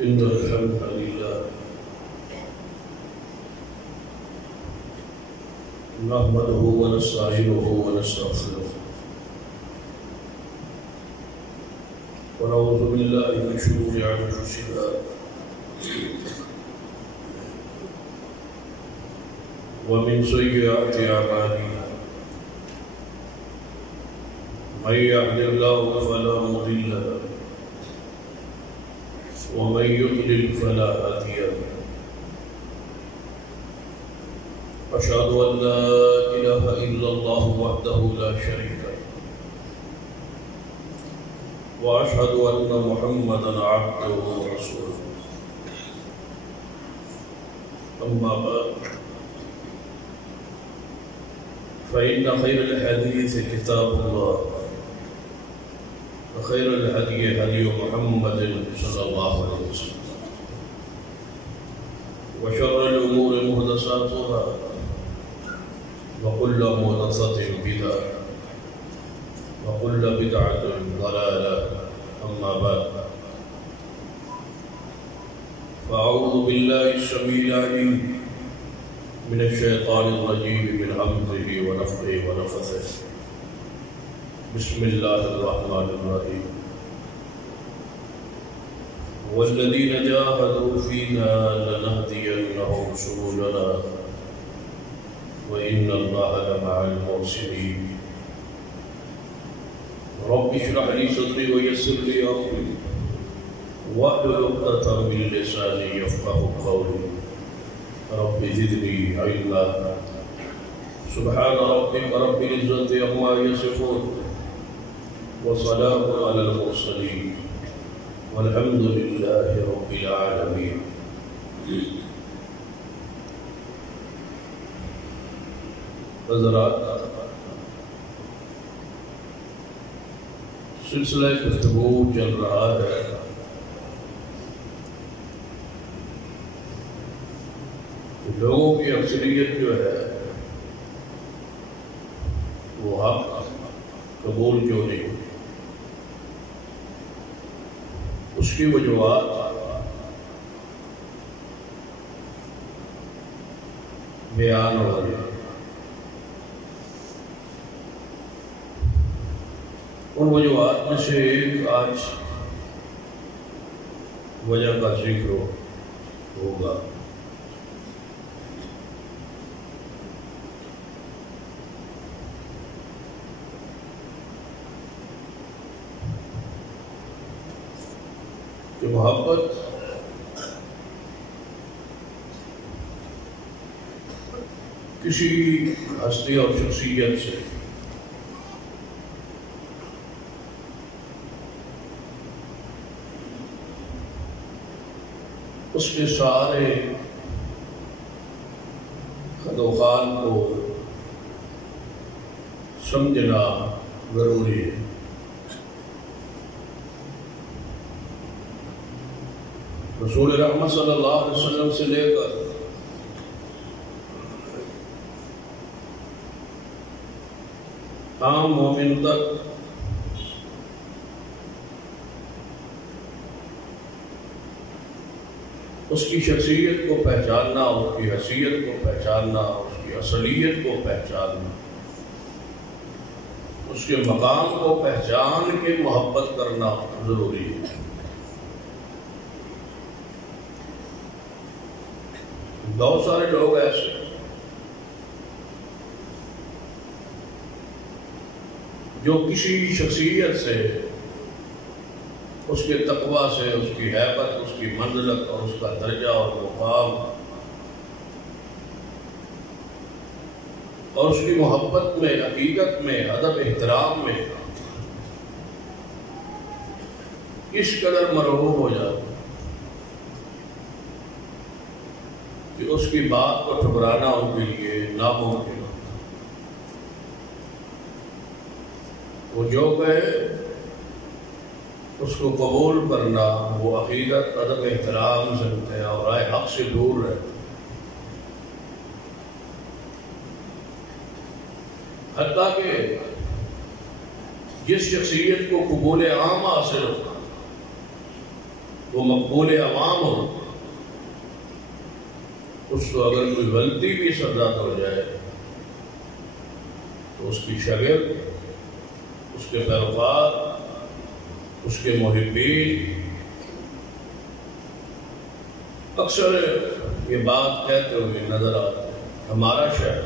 إن الحمد لله نحمده ونستعينه ونستغفره ونعوذ بالله من شرور أنفسنا ومن سيئات أعمالنا من يهد الله فلا مضل له ومن يضلل فلا هادي له أشهد أن لا إله إلا الله وحده لا شريك له وأشهد أن محمدا عبده ورسوله أما بعد فإن خير الحديث كتاب الله وخير الهدي هدي محمد صلى الله عليه وسلم وشر الأمور محدثاتها وكل محدثة بدعة وكل بدعة ضلالة أما بعد فأعوذ بالله السميع العليم من الشيطان الرجيم من همزه ونفخه ونفثه بسم الله الرحمن الرحيم والذين جاهدوا فينا لنهدينهم سبلنا وإن الله لمع المحسنين رب اشرح لي صدري ويسر لي أمري واحلل عقدة من لساني يفقهوا قولي رب زدني علما سبحان ربك رب العزة عما يصفون وسلام على المرسلين والحمد لله رب العالمين. حضرات، سلسلہ گفتگو چل رہا ہے لوگوں کی اکثریت جو ہے وہ حق قبول کیوں نہیں ہوتی، اس کی وجوہات بیان ہو رہی ہیں۔ ان وجوہات میں سے ایک آج وجہ کا ذکر ہوگا۔ کہ محبت کسی ہستی اور شخصیت سے اس کے سارے خد و خال کو سمجھنا ضروری ہے۔ رسول رحمت صلی اللہ علیہ وسلم سے لے کر عام مومن تک اس کی شخصیت کو پہچاننا، اس کی حیثیت کو پہچاننا، اس کی اصلیت کو پہچاننا، اس کے مقام کو پہچان کے محبت کرنا ضروری ہے۔ بہت سارے لوگ ایسے جو کسی شخصیت سے، اس کے تقویٰ سے، اس کی ہیبت، اس کی منزلت اور اس کا درجہ اور مقام اور اس کی محبت میں، حقیقت میں، ادب احترام میں اس قدر مرغوب ہو جاتا کہ اس کی بات کو ٹھکرانا ان کے لیے ناممکن ہوتا۔ وہ جو کہے اس کو قبول کرنا، وہ عقیدت، ادب احترام سے اور رائے حق سے دور رہتا۔ حتیٰ کہ جس شخصیت کو قبول عام حاصل ہوتا وہ مقبول عوام ہو، اس کو اگر کوئی غلطی بھی سرزد ہو جائے تو اس کی شاگرد، اس کے پیروکار، اس کے محبین اکثر یہ بات کہتے ہوئے نظر آتے ہیں، ہمارا شہر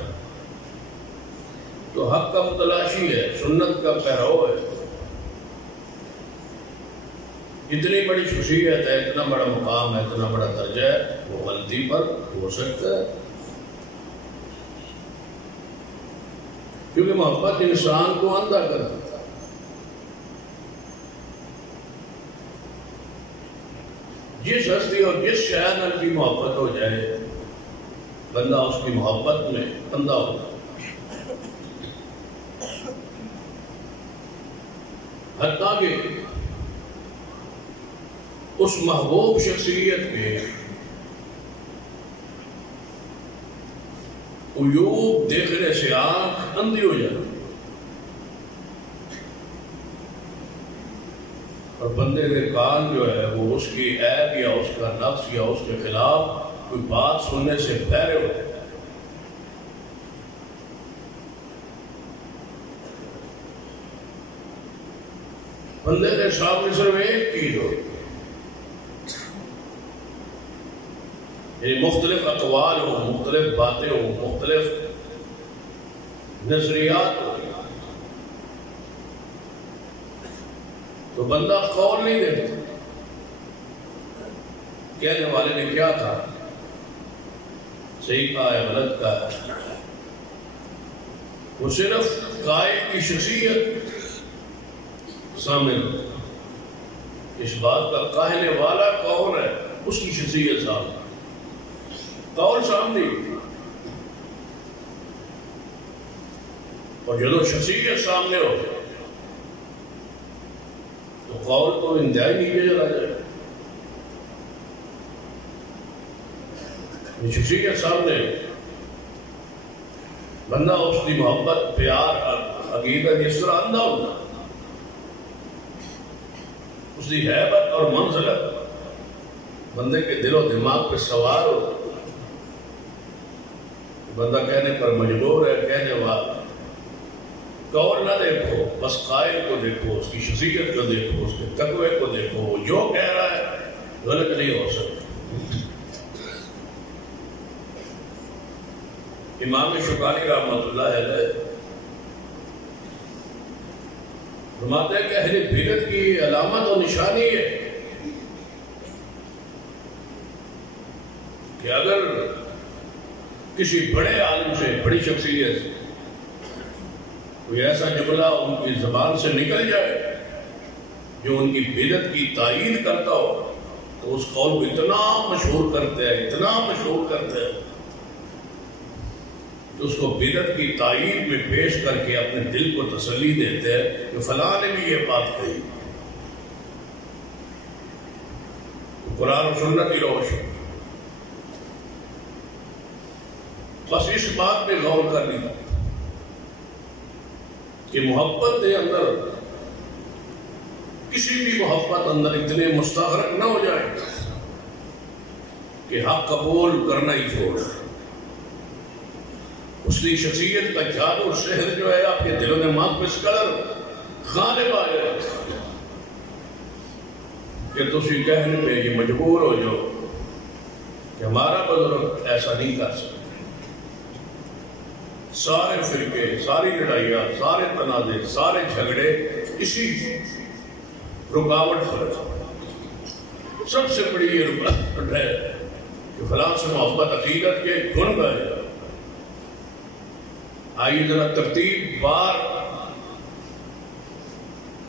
تو حق کا متلاشی ہے، سنت کا پیرو ہے، اتنی بڑی شخصیت ہے، اتنا بڑا مقام ہے، اتنا بڑا درجہ ہے، وہ غلطی پر ہو سکتا ہے، کیونکہ محبت انسان کو اندھا کر دیتا ہے۔ جس ہستی اور جس شہر میں کی محبت ہو جائے، بندہ اس کی محبت میں اندھا ہو جائے، حتیٰ کہ اس محبوب شخصیت کے عیوب دیکھنے سے آنکھ اندھی ہو جائے، اور بندے کے کان جو ہے وہ اس کی عیب یا اس کا نقص یا اس کے خلاف کوئی بات سننے سے بہرے ہو جائے۔ بندے کے سامنے صرف ایک چیز ہو، مختلف اقوال ہو، مختلف باتیں ہو، مختلف نظریات ہو، تو بندہ قول نہیں دیتا کہنے والے نے کیا کہا، صحیح کہا ہے غلط کہا ہے، وہ صرف قائل کی شخصیت سامنے، اس بات کا کہنے والا کون ہے اس کی شخصیت سامنے، قول سامنے، اور جب شخصیت سامنے ہو تو قول تو انتہائی نیچے چلا جائے، شخصیت سامنے بندہ اس کی محبت، پیار، عقیدت اس طرح اندھا ہوتا، اس کی ہیبت اور منزلت بندے کے دل و دماغ پہ سوار ہو، بندہ کہنے پر مجبور ہے، کہنے والا قول نہ دیکھو، بس قائل کو دیکھو، اس کی شخصیت کو دیکھو، اس کے تقوی کو دیکھو، وہ جو کہہ رہا ہے غلط نہیں ہو سکتا۔ امام شوکانی رحمۃ اللہ علیہ فرماتے ہیں کہ اہل بدعت کی علامت و نشانی ہے کہ اگر کسی بڑے عالم سے، بڑی شخصیت سے کوئی ایسا جملہ ان کی زبان سے نکل جائے جو ان کی بدعت کی تائید کرتا ہو، تو اس قول کو اتنا مشہور کرتے ہیں، اتنا مشہور کرتے ہیں تو اس کو بدعت کی تائید میں پیش کر کے اپنے دل کو تسلی دیتے ہیں کہ فلاں نے بھی یہ بات کہی، قرآن و سنت کی روشنی۔ بس اس بات پہ غور کر لیا کہ محبت کے اندر، کسی بھی محبت اندر اتنے مستغرق نہ ہو جائے کہ حق قبول کرنا ہی چھوڑ، اس کی شخصیت کا جادو شہر جو ہے آپ کے دلوں میں دماغ پہ اس قدر غالب آ جائے کہ تسی کہنے پہ یہ مجبور ہو جاؤ کہ ہمارا بزرگ ایسا نہیں کر سکتا۔ سارے فرقے، ساری لڑائیاں، سارے تنازع، سارے جھگڑے اسی رکاوٹ پر، سب سے بڑی یہ رکاوٹ ہے کہ فلاں سے محبت عقیدت کے گن گئے۔ آئیے ذرا ترتیب بار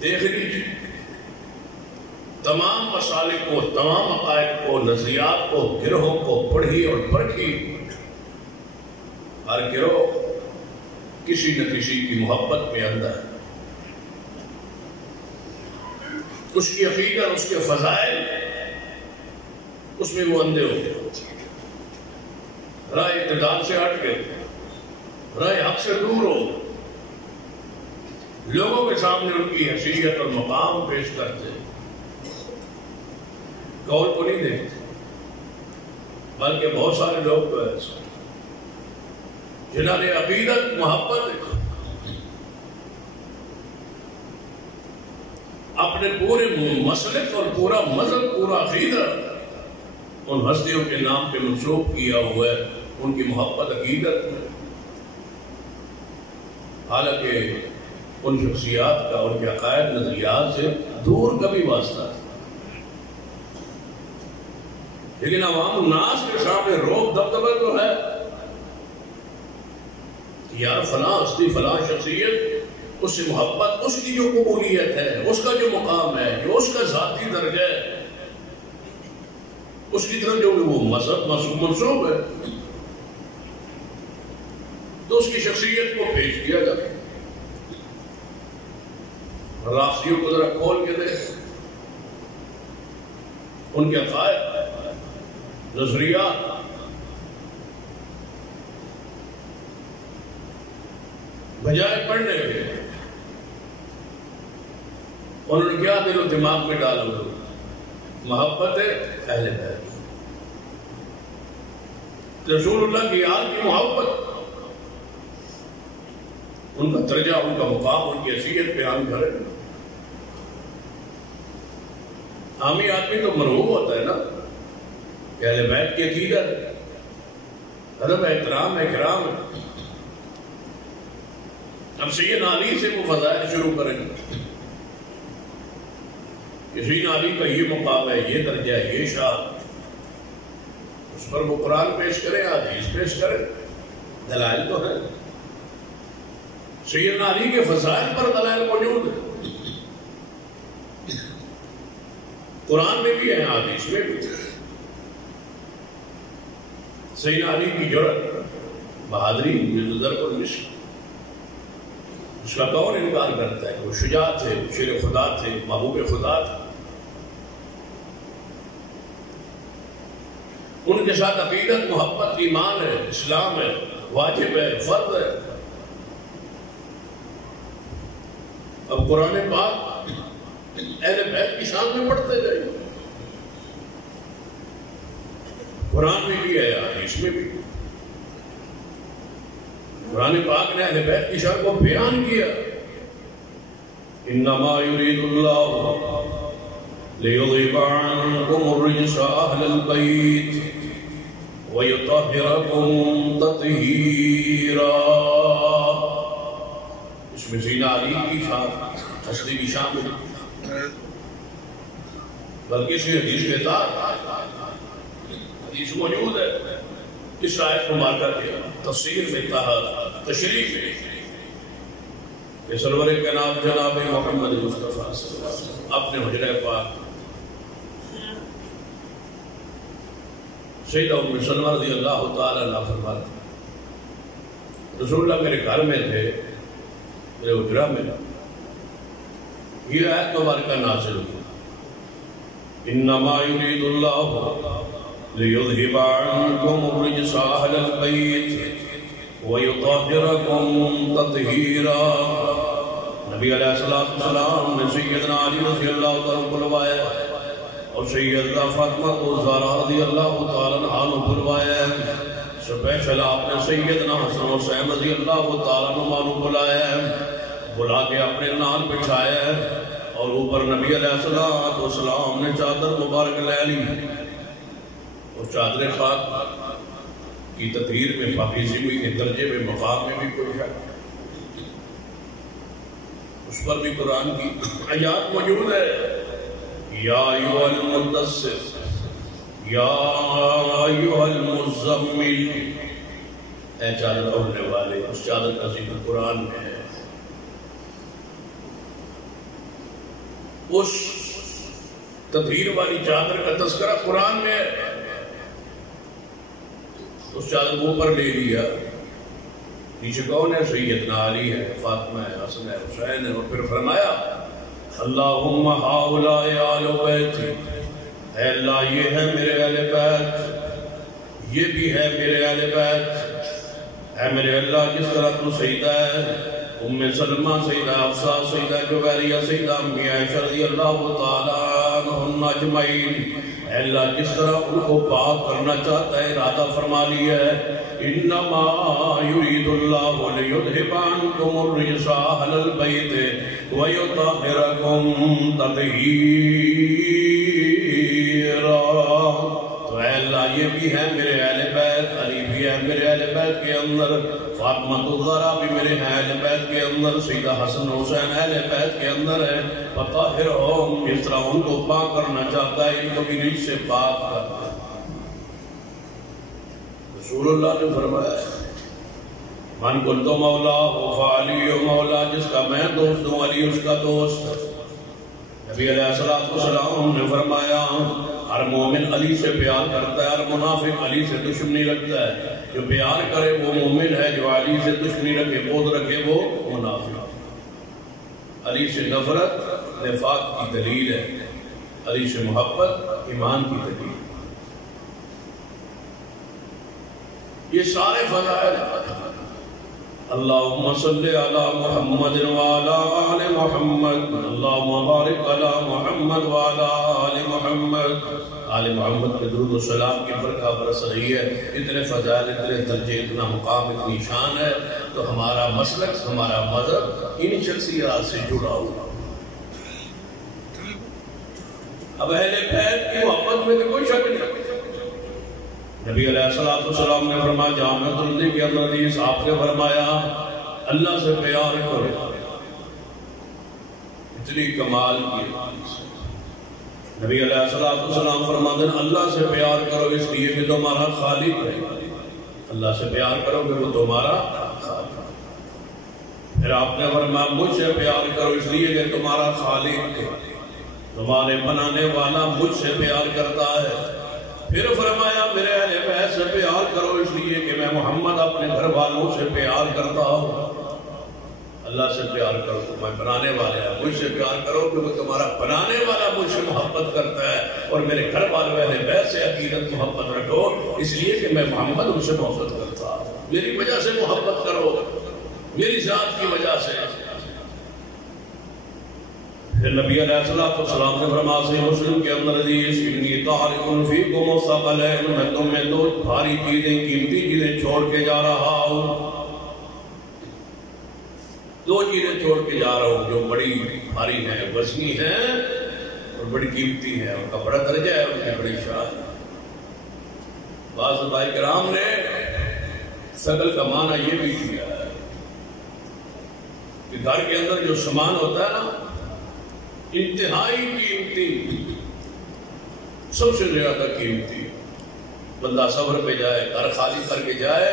دیکھ لیجیے، تمام مسالک کو، تمام عقائد کو، نظریات کو، گروہوں کو پڑھی اور پرکھی، ہر گروہ کسی نہ کسی کی محبت میں اندھا ہے، اس کی عقیدت، اس کے فضائل، اس میں وہ اندھے ہو گئے، رائے اعتدال سے ہٹ گئے، رائے حق سے دور ہو، لوگوں کے سامنے ان کی حیثیت اور مقام پیش کرتے ہیں، قول کو نہیں دیکھتے، بلکہ بہت سارے لوگ تو ایسے جنہوں نے عقیدت محبت اپنے پورے مسلک اور پورا مذہب پورا عقیدہ ان ہستیوں کے نام پہ منسوب کیا ہوا ہے، ان کی محبت عقیدت میں، حالانکہ ان شخصیات کا ان کے عقائد نظریات سے دور کا بھی واسطہ ہے، لیکن عوام الناس کے سامنے روک دبدبہ تو ہے، یار فلاں ہستی فلاں شخصیت، اس سے محبت، اس کی جو قبولیت ہے، اس کا جو مقام ہے، جو اس کا ذاتی درجہ ہے، اس کی طرف جو وہ مذہب منسوب ہے، تو اس کی شخصیت کو پیش کیا جاتا ہے۔ رافضیوں کو ذرا کھول کے دے، ان کے عقائد نظریات بجائے پڑھنے کے انہوں نے کیا دل و دماغ میں ڈالا؟ محبت اہل بیت، رسول اللہ کی آل کی محبت، ان کا درجہ، ان کا مقام، ان کی حیثیت بیان کرے۔ عامی آدمی تو مرغوب ہوتا ہے نا کہ اہل بیت کی عقیدت، ادب، احترام، اکرام ہے۔ اب سیدنا علی سے وہ فضائل شروع کریں گے کہ سیدنا علی کا یہ مقام ہے، یہ درجہ ہے، یہ شان، اس پر وہ قرآن پیش کرے، حدیث پیش کرے، دلائل تو ہے۔ سیدنا علی کے فضائل پر دلائل موجود ہے، قرآن میں بھی ہے، حدیث میں بھی۔ سیدنا علی کی جرأت، بہادری، ضرب المثل، اس کا کون انکار کرتا ہے کہ وہ شجاع تھے، شیر خدا تھے، محبوب خدا تھے۔ ان کے ساتھ عقیدت، محبت، ایمان ہے، اسلام ہے، واجب ہے، فرض ہے۔ اب قرآن پاک اہل بیت کی شان میں پڑھتے جائیں، قرآن میں بھی ہے، حدیث میں بھی۔ قرآن پاک نے اہل بیت کی شان کو بیان کیا، انما یرید اللہ لیذہب عنکم الرجس اہل البیت ویطہرکم تطہیرا۔ اس میں سیدنا علی کی شان، ہستی کی شان ہے، بلکہ اسی حدیث کے تحت حدیث موجود ہے، اس آیت کو مارکر کے تفسیر میں کہا، تشریح میں کہ سرور کے نام جناب محمد مصطفیٰ صلی اللہ علیہ وسلم اپنے حجرہ پاک سیدہ ام سلمہ رضی اللہ تعالیٰ عنہ فرماتے رسول اللہ میرے گھر میں تھے، میرے حجرہ میں، یہ آیت مبارکہ نازل ہوئی، انما یرید اللہ لیذہب عنکم الرجس اہل البیت ویطہرکم تطہیرا۔ نبی علیہ السلام نے سیدنا علی رضی اللہ تعالیٰ کو بلوایا اور سیدنا فاطمہ الزہرا رضی اللہ تعالیٰ عنہ کو بلوایا، سپیشل آپ نے سیدنا حسن حسین رضی اللہ تعالیٰ عنہ کو بلایا، بلا کے اپنے نال بچھایا، اور اوپر نبی علیہ السلام نے چادر مبارک لے لی، اور چادر پاک کی تطہیر میں، پاکیزی میں، کے درجے میں، مقام میں بھی کوئی ہے، اس پر بھی قرآن کی آیات موجود ہے، یا ایھا المدثر یا ایھا المزمل، اے چادر اوڑھنے والے، اس چادر کا ذکر قرآن میں ہے۔ اس تطہیر والی چادر کا تذکرہ قرآن میں ہے، اس چادر کو اوپر لے لیا، نیچے کون ہے؟ سیدنا علی ہے، فاطمہ ہے، حسن ہے، حسین ہے، اور پھر فرمایا اللہم ہؤلاء آل بیتی، اے اللہ یہ ہے میرے اہل بیت، یہ بھی ہے میرے اہل بیت، اے میرے اللہ جس طرح تو سیدہ ہے ام سلمہ، سیدہ حفصہ، سیدہ جویریہ، سیدہ امی عائشہ رضی اللہ تعالیٰ عنہن طہرہن اجمعین، اے اللہ جس طرح ان کو پاک کرنا چاہتا ہے ارادہ فرما لیا ہے، انما یرید اللہ لیذھب عنکم الرجس اہل البیت ویطہرکم تطہیرا۔ تو اے اللہ یہ بھی ہے میرے اہل بیت، علی بھی ہے میرے اہل بیت کے اندر، فاطمہ الزہرا بھی میرے اہل بیت کے اندر، سیدہ حسن حسین اہل بیت کے اندر ہے، فطہرہم، اس طرح ان کو پاک کرنا چاہتا ہے، ان کو بھی رجس سے پاک کرتا ہے۔ رسول اللہ نے فرمایا من کنت مولا فعلی مولا، جس کا میں دوست ہوں علی اس کا دوست۔ نبی علیہ السلام نے فرمایا ہر مومن علی سے پیار کرتا ہے، ہر منافق علی سے دشمنی رکھتا ہے، جو پیار کرے وہ مومن ہے، جو علی سے دشمنی رکھے بغض رکھے وہ منافق۔ علی سے نفرت نفاق کی دلیل ہے، علی سے محبت ایمان کی دلیل۔ یہ سارے فضائل اللہم صلی علی محمد وعلی آل محمد، اللہم بارک علی محمد وعلی آل محمد۔ آل محمد کے درود و سلام کی برکہ برس رہی ہے، اتنے فضائل، اتنے درجے، اتنا مقام، اتنی شان ہے، تو ہمارا مسلک، ہمارا مذہب ان شخصیات سے جڑا ہوا۔ اب اہل بیت کی محبت میں تو کوئی شک نہیں۔ نبی علیہ السلام نے فرمایا جامع ترمذی کے اندر حدیث، آپ نے فرمایا اللہ سے پیار کرو، اتنی کمال کی حدیث۔ نبی علیہ السلام فرماتے ہیں اللہ سے پیار کرو اس لیے کہ تمہارا خالق ہے، اللہ سے پیار کرو کہ وہ تمہارا خالق ہے۔ پھر آپ نے فرمایا مجھ سے پیار کرو اس لیے کہ تمہارا خالق ہے، تمہارے بنانے والا مجھ سے پیار کرتا ہے۔ پھر فرمایا میرے اہل بیت سے پیار کرو اس لیے کہ میں محمد اپنے گھر والوں سے پیار کرتا ہوں۔ اللہ سے پیار کرو تو میں بنانے والا ہے، مجھ سے پیار کرو کہ وہ تمہارا بنانے والا مجھ سے محبت کرتا ہے، اور میرے گھر والوں اہل بیت سے عقیدت محبت رکھو اس لیے کہ میں محمد ان سے محبت کرتا ہوں، میری وجہ سے محبت کرو، میری ذات کی وجہ سے۔ پھر نبی علیہ السلام نے فرمایا صحیح مسلم کے اندر حدیث انی تارک فیکم الثقلین، میں تم میں دو بھاری چیزیں، قیمتی چیزیں چھوڑ کے جا رہا ہوں، دو چیزیں چھوڑ کے جا رہا ہوں جو بڑی بھاری ہیں، وزنی ہیں اور بڑی قیمتی ہیں، ان کا بڑا درجہ ہے، ان کی بڑی شان۔ بعض بھائی کرام نے ثقل کا معنی یہ بھی کیا ہے کہ گھر کے اندر جو سامان ہوتا ہے نا انتہائی قیمتی، سب سے زیادہ قیمتی، بندہ سفر پہ جائے، گھر خالی کر کے جائے،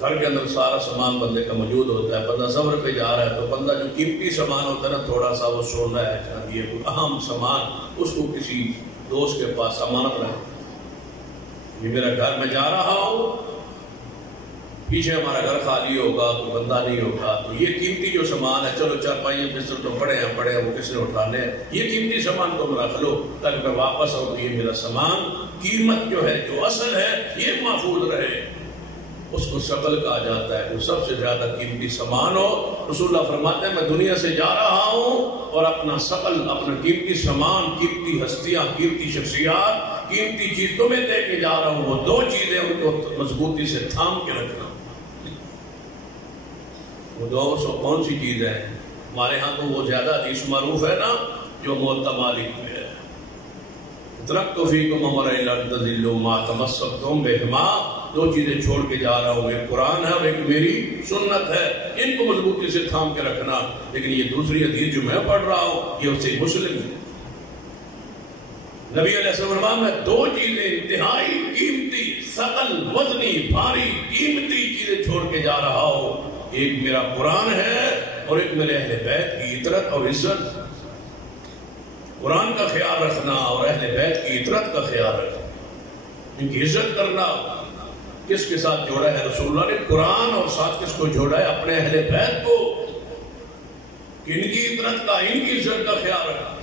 گھر کے اندر سارا سامان بندے کا موجود ہوتا ہے، بندہ سفر پہ جا رہا ہے تو بندہ جو قیمتی سامان ہوتا ہے نا تھوڑا سا وہ سونا ہے، چاندی ہے، کوئی اہم سامان، اس کو کسی دوست کے پاس امانت رکھے، یہ میرا گھر میں جا رہا ہوں، پیچھے ہمارا گھر خالی ہوگا تو بندہ نہیں ہوگا، تو یہ قیمتی جو سامان ہے، چلو چارپائیاں بستر تو پڑے ہیں وہ کس نے اٹھانے ہیں، یہ قیمتی سامان تم رکھ لو تاکہ میں واپس آؤں تو یہ میرا سامان، قیمت جو ہے جو اصل ہے یہ محفوظ رہے، اس کو ثقل کہا جاتا ہے، جو سب سے زیادہ قیمتی سامان ہو۔ رسول اللہ فرماتے ہیں میں دنیا سے جا رہا ہوں اور اپنا ثقل، اپنا قیمتی سامان، قیمتی ہستیاں، قیمتی شخصیات، قیمتی چیز تمہیں دے کے جا رہا ہوں، وہ دو چیزیں ان کو مضبوطی سے تھام کے رکھنا۔ وہ دو کون سی چیز ہے؟ ہمارے ہاں تو وہ زیادہ حدیث معروف ہے نا جو موطا مالک میں ہے، ترکت فیکم امرا لا تضلوا ما تمسکتم بہما، دو چیزیں چھوڑ کے جا رہا ہوں، ایک قرآن ہے اور ایک میری سنت ہے، ان کو مضبوطی سے تھام کے رکھنا۔ لیکن یہ دوسری حدیث جو میں پڑھ رہا ہوں یہ صحیح مسلم ہے، نبی علیہ السلام میں دو چیزیں انتہائی قیمتی، ثقل، وزنی، بھاری، قیمتی چیزیں چھوڑ کے جا رہا ہوں، ایک میرا قرآن ہے اور ایک میرے اہل بیت کی عطرت اور عزت۔ قرآن کا خیال رکھنا اور اہل بیت کی عطرت کا خیال رکھنا، ان کی عزت کرنا۔ کس کے ساتھ جوڑا ہے رسول اللہ نے؟ قرآن، اور ساتھ کس کو جوڑا ہے؟ اپنے اہل بیت کو، کہ ان کی عطرت کا، ان کی عزت کا خیال رکھنا۔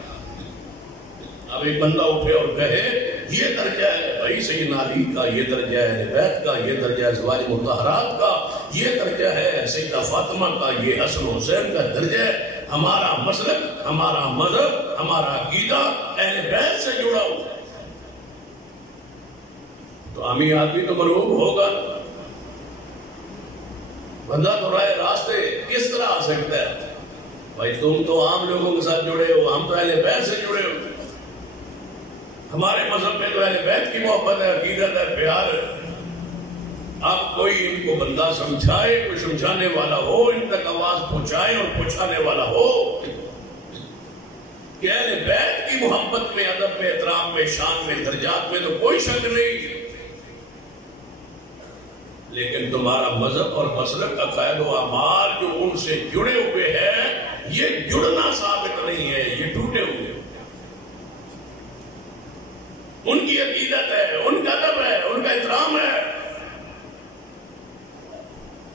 اب ایک بندہ اٹھے اور کہے یہ درجہ ہے بھائی سیدنا علی کا، یہ درجہ ہے اہل بیت کا، یہ درجہ ہے ازواج مطہرات کا، یہ درجہ ہے سیدہ فاطمہ کا، یہ حسن حسین کا درجہ ہے۔ ہمارا مسلک، ہمارا مذہب، ہمارا عقیدہ اہل بیت سے جڑا ہوا ہے، تو عامی آدمی تو مرغوب ہوگا، بندہ تو رائے راستے کس طرح آ سکتا ہے؟ بھائی تم تو عام لوگوں کے ساتھ جڑے ہو، ہم تو اہل بیت سے جڑے ہو، ہمارے مذہب میں تو اہل بیت کی محبت ہے، عقیدت ہے، پیار ہے۔ اب کوئی ان کو بندہ سمجھائے، کوئی سمجھانے والا ہو، ان تک آواز پہنچائے اور پہنچانے والا ہو کہ اہل بیت کی محبت میں، ادب میں، احترام میں، شان میں، درجات میں تو کوئی شک نہیں، لیکن تمہارا مذہب اور مسلک، عقائد و اعمال جو ان سے جڑے ہوئے ہیں، یہ جڑنا ثابت نہیں ہے، یہ ٹوٹے ہوئے ہیں۔ ان کی عقیدت ہے، ان کا ادب ہے، ان کا احترام ہے،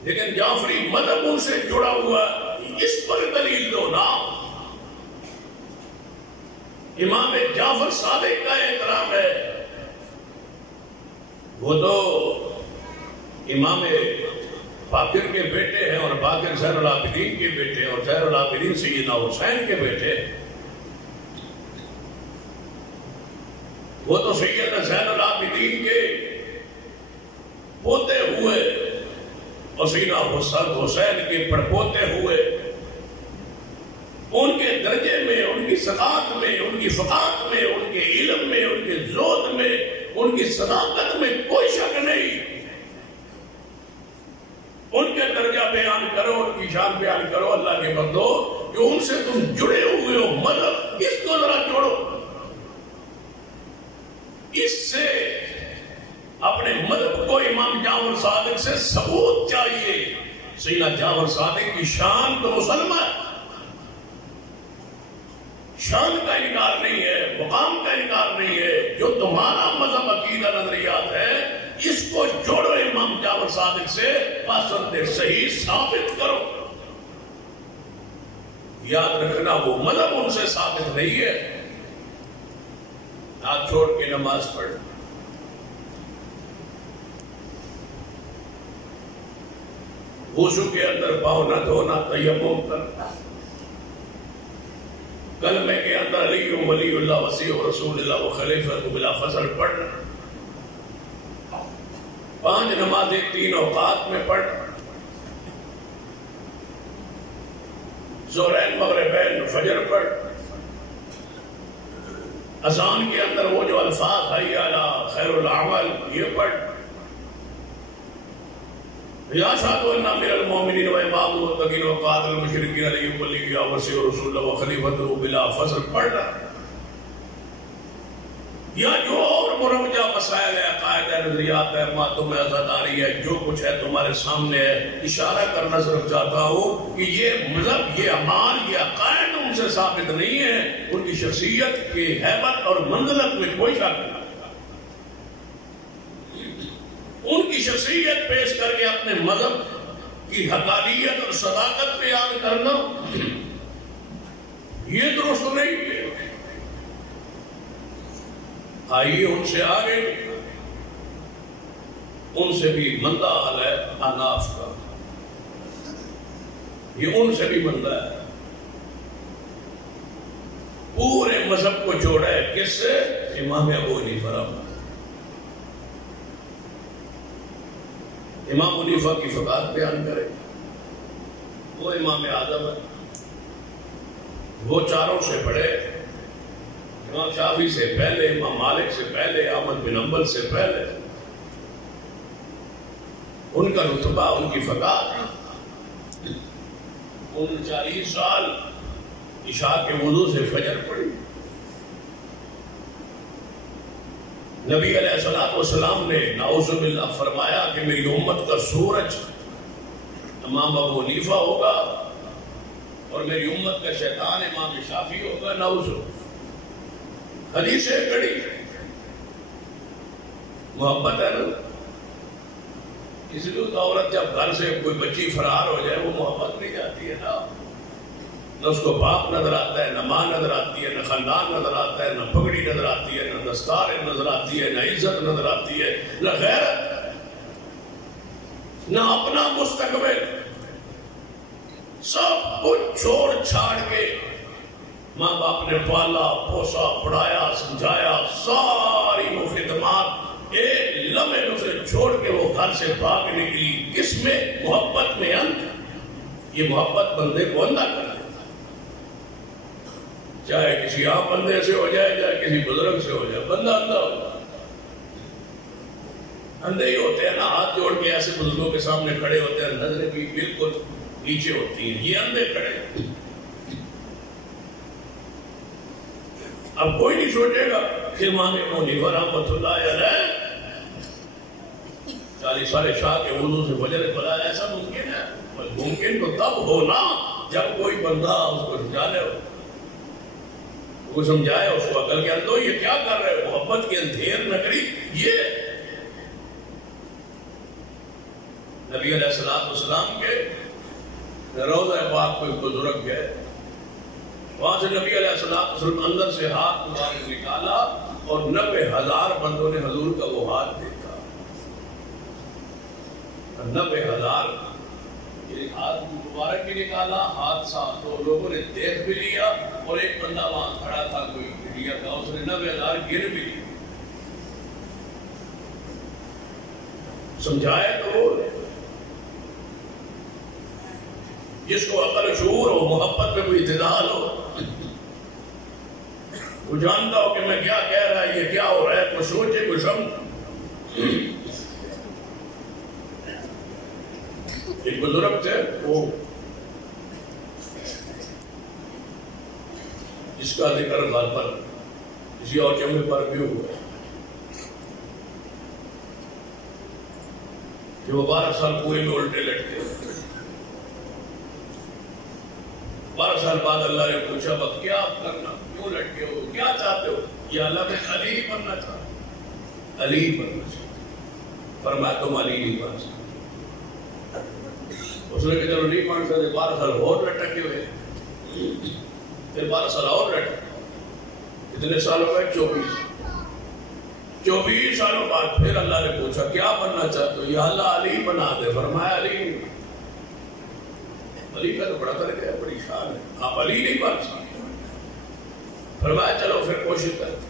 لیکن جعفری مذہب ان سے جڑا ہوا، اس پر دلیل دو نا۔ امام جعفر صادق کا احترام ہے، وہ تو امام باقر کے بیٹے ہیں، اور باقر زین العابدین کے بیٹے ہیں، اور زین العابدین سیدنا حسین کے بیٹے ہیں۔ وہ تو سیدنا زین العابدین کے پوتے ہوئے اور سیدنا حسین کے پڑپوتے ہوئے۔ ان کے درجے میں، ان کی صداقت میں، ان کی فقاہت میں، ان کے علم میں، ان کے زہد میں، ان کی صداقت میں کوئی شک نہیں۔ ان کے درجہ بیان کرو، ان کی شان بیان کرو، اللہ کے بندو، جو ان سے تم جڑے ہوئے ہو مذہب، اس کو ذرا جوڑو، اس سے اپنے مذہب کو امام جعفر صادق سے ثبوت چاہیے۔ سیدنا جعفر صادق کی شان تو مسلمہ ہے، شان کا انکار نہیں ہے، مقام کا انکار نہیں ہے، جو تمہارا مذہب عقیدہ نظریات ہے اس کو جوڑو امام جعفر صادق سے، پسند صحیح ثابت کرو۔ یاد رکھنا وہ مذہب ان سے ثابت نہیں ہے۔ ہاتھ چھوڑ کے نماز پڑھ، وضو کے اندر پاؤں نہ دھونا، تیمم کرنا، کلمے کے اندر علی ولی اللہ وسیع رسول اللہ و خلیفۃ بلا فصل پڑھنا، 5 نمازیں 3 اوقات میں پڑھ، ظہرین مغربین فجر پڑھ، اذان کے اندر وہ جو الفاظ حی علی خیر العمل یہ پڑھ، یا شہد ان امیر المومنین و امام المتقین و قاتل المشرکین علی ولی وسیع رسول اللہ و خلیفۃ بلا فصل پڑھنا، یا جو اور مروجہ مسائل ہے، عقائد ہے، نظریات ہے، ماتم ہے، عزاداری ہے، جو کچھ ہے تمہارے سامنے ہے، اشارہ کرنا صرف چاہتا ہوں کہ یہ مذہب، یہ اعمال، یہ عقائد ان سے ثابت نہیں ہے، ان کی شخصیت کی ہیبت اور منزلت میں کوئی شک نہیں۔ ان کی شخصیت پیش کر کے اپنے مذہب کی حقانیت اور صداقت بیان کرنا یہ درست نہیں ہے۔ آئیے ان سے آگے، ان سے بھی مندہ حال ہے احناف کا، یہ ان سے بھی مندہ ہے، پورے مذہب کو جوڑا ہے کس سے؟ امام ابو حنیفہ رحمہ۔ امام حنیفہ کی فقاہت بیان کرے، وہ امام اعظم ہے، وہ چاروں سے بڑے، امام شافعی سے پہلے، امام مالک سے پہلے، احمد بن حنبل سے پہلے، ان کا رتبہ، ان کی فقاہت، 39 سال عشاء کے وضو سے فجر پڑھی۔ نبی علیہ السلام نے نعوذ باللہ فرمایا کہ میری امت کا سورج امام ابو حنیفہ ہوگا اور میری امت کا شیطان امام شافعی ہوگا، نعوذ۔ حدیث ہے کڑی، محبت ہے نا، اس لیے تو عورت جب گھر سے کوئی بچی فرار ہو جائے وہ محبت نہیں جاتی ہے نا، نہ اس کو باپ نظر آتا ہے، نہ ماں نظر آتی ہے، نہ خاندان نظر آتا ہے، نہ پگڑی نظر آتی ہے، نہ دستار نظر آتی ہے، نہ عزت نظر آتی ہے، نہ غیرت۔ نہ اپنا مستقبل، سب کچھ چھوڑ چھاڑ کے ماں باپ نے پالا پوسا پڑھایا سمجھایا، ساری وہ خدمات ایک لمحے دوسرے چھوڑ کے وہ گھر سے بھاگ نکلی، کس میں؟ محبت میں اندھ۔ یہ محبت بندے کو اندھا کر دیتا، چاہے کسی عام بندے سے ہو جائے چاہے کسی بزرگ سے ہو جائے، بندہ اندھا ہو جائے۔ اندھے ہی ہوتے ہیں نا، ہاتھ جوڑ کے ایسے بزرگوں کے سامنے کھڑے ہوتے ہیں، نظریں بھی بالکل نیچے ہوتی ہیں، یہ اندھے کھڑے۔ اب کوئی نہیں سوچے گا کہ امام ابو حنیفہ رحمۃ اللہ علیہ 40 سال شاہ کے اردو سے فجر پڑھایا، ایسا ممکن ہے؟ ممکن تو تب ہونا جب کوئی بندہ اس کو سمجھا لے، وہ سمجھائے، اس کو عقل کے اندر یہ کیا کر رہے ہو، محبت کی اندھیر نگری۔ یہ نبی علیہ السلام کے روضہ پاک کوئی بزرگ گئے، وہاں سے نبی علیہ السلام اندر سے ہاتھ مبارک نکالا اور 90,000 بندوں نے حضور کا وہ ہاتھ دیکھا۔ 90,000 ہاتھ مبارک بھی نکالا، ہاتھ صاف، تو لوگوں نے دیکھ بھی لیا، اور ایک بندہ وہاں کھڑا تھا کوئی گریا تھا، اس نے 90,000 گر بھی لیا۔ سمجھائے تو وہ جس کو عقل شعور ہو، محبت میں کوئی اعتدال ہو، وہ جانتا ہو کہ میں کیا کہہ رہا ہے، یہ کیا ہو رہا ہے، کوئی سوچے کوئی سمجھ۔ ایک بزرگ تھے، وہ جس کا ذکر گھر پر کسی اور جمعے پر بھی ہوا کہ وہ 12 سال کنویں میں الٹے لٹکے، 12 سال بعد اللہ نے پوچھا وقت کیا کرنا، کیوں لٹکے ہو، کیا چاہتے ہو؟ یہ اللہ میں علی بننا چاہتا، علی بننا چاہتا۔ فرمایا تم علی نہیں بن سکتے۔ اس نے کہا چلو نہیں بن سکتے، 12 سال اور لٹکے ہوئے، پھر 12 سال اور لٹکے، کتنے سال ہو گئے؟ 24 سالوں بعد پھر اللہ نے پوچھا کیا بننا چاہتے ہو؟ یا اللہ علی بنا دے۔ فرمایا علی، علی کا تو بڑا درجہ ہے، بڑی شان ہے، آپ علی نہیں بن سکتے۔ فرمایا چلو پھر کوشش کرتے۔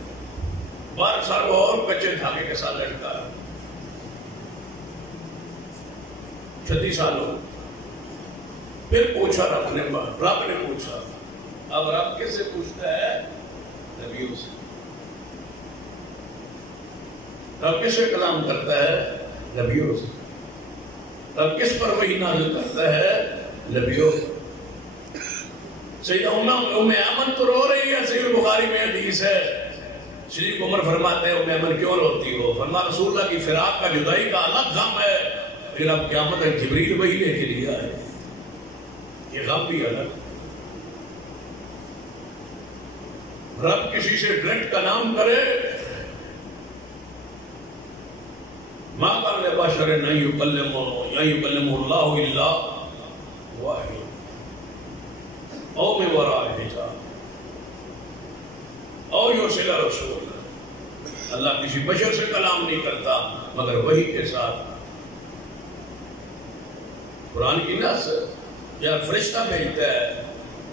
12 سال وہ اور کچے دھاگے کے ساتھ لٹکا، 36 سال ہو، پھر پوچھا رب نے پوچھا۔ اب رب کس سے پوچھتا ہے؟ نبیوں سے۔ رب کس سے کلام کرتا ہے؟ نبیوں سے۔ رب کس پر وحی نازل کرتا ہے؟ نبیوں سے۔ سیدہ ام ایمن تو رو رہی ہے، صحیح بخاری میں حدیث ہے، شریف عمر فرماتے ہیں ام ایمن کیوں روتی ہو؟ فرمایا رسول اللہ کی فراق کا جدائی کا الگ غم ہے، پھر اب قیامت ہے جبریل وہی لے کے لیا ہے، یہ غم بھی الگ۔ رب کسی سے ڈائریکٹ کلام کرے، ما کان لبشر ان یکلمہ اللہ الا واحد او من وراء حجاب او یرسل رسول۔ اللہ کسی بشر سے کلام نہیں کرتا مگر وحی کے ساتھ، قرآن کی نص یا فرشتہ بھیجتا ہے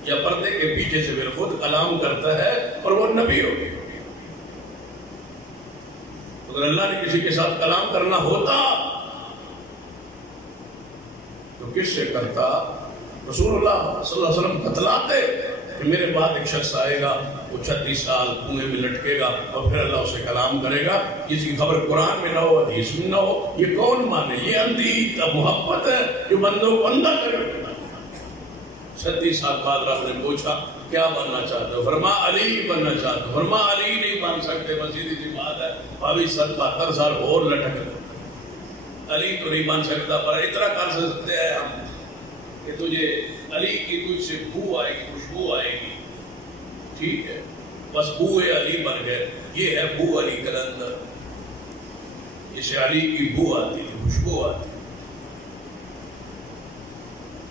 یا پردے کے پیچھے سے پھر خود کلام کرتا ہے، اور وہ نبی ہو۔ اگر اللہ نے کسی کے ساتھ کلام کرنا ہوتا تو کس سے کرتا؟ رسول اللہ صلی اللہ علیہ وسلم بتلاتے کہ میرے بعد ایک شخص آئے گا، وہ 36 سال کنویں میں لٹکے گا اور پھر اللہ اسے کلام کرے گا، جس کی خبر قرآن میں نہ ہو، حدیث میں نہ ہو۔ یہ کون مانے؟ یہ اندھی محبت ہے جو بندوں کو اندھا کرے۔ 36 سال بعد رب نے پوچھا کیا بننا چاہتے ہو؟ فرمایا علی بننا چاہتے ہو۔ فرمایا علی نہیں بن سکتے، سیدھی سی بات ہے، ابھی 72 سال اور لٹک، علی تو نہیں بن سکتا، پر اتنا کر سکتے ہیں ہم کہ تجھے علی کی تجھ سے بو آئے گی، خوشبو آئے گی، ٹھیک ہے، بس بو علی بن گئے۔ یہ ہے بو علی کے اندر، اسے علی کی بو آتی ہے، خوشبو آتی ہے۔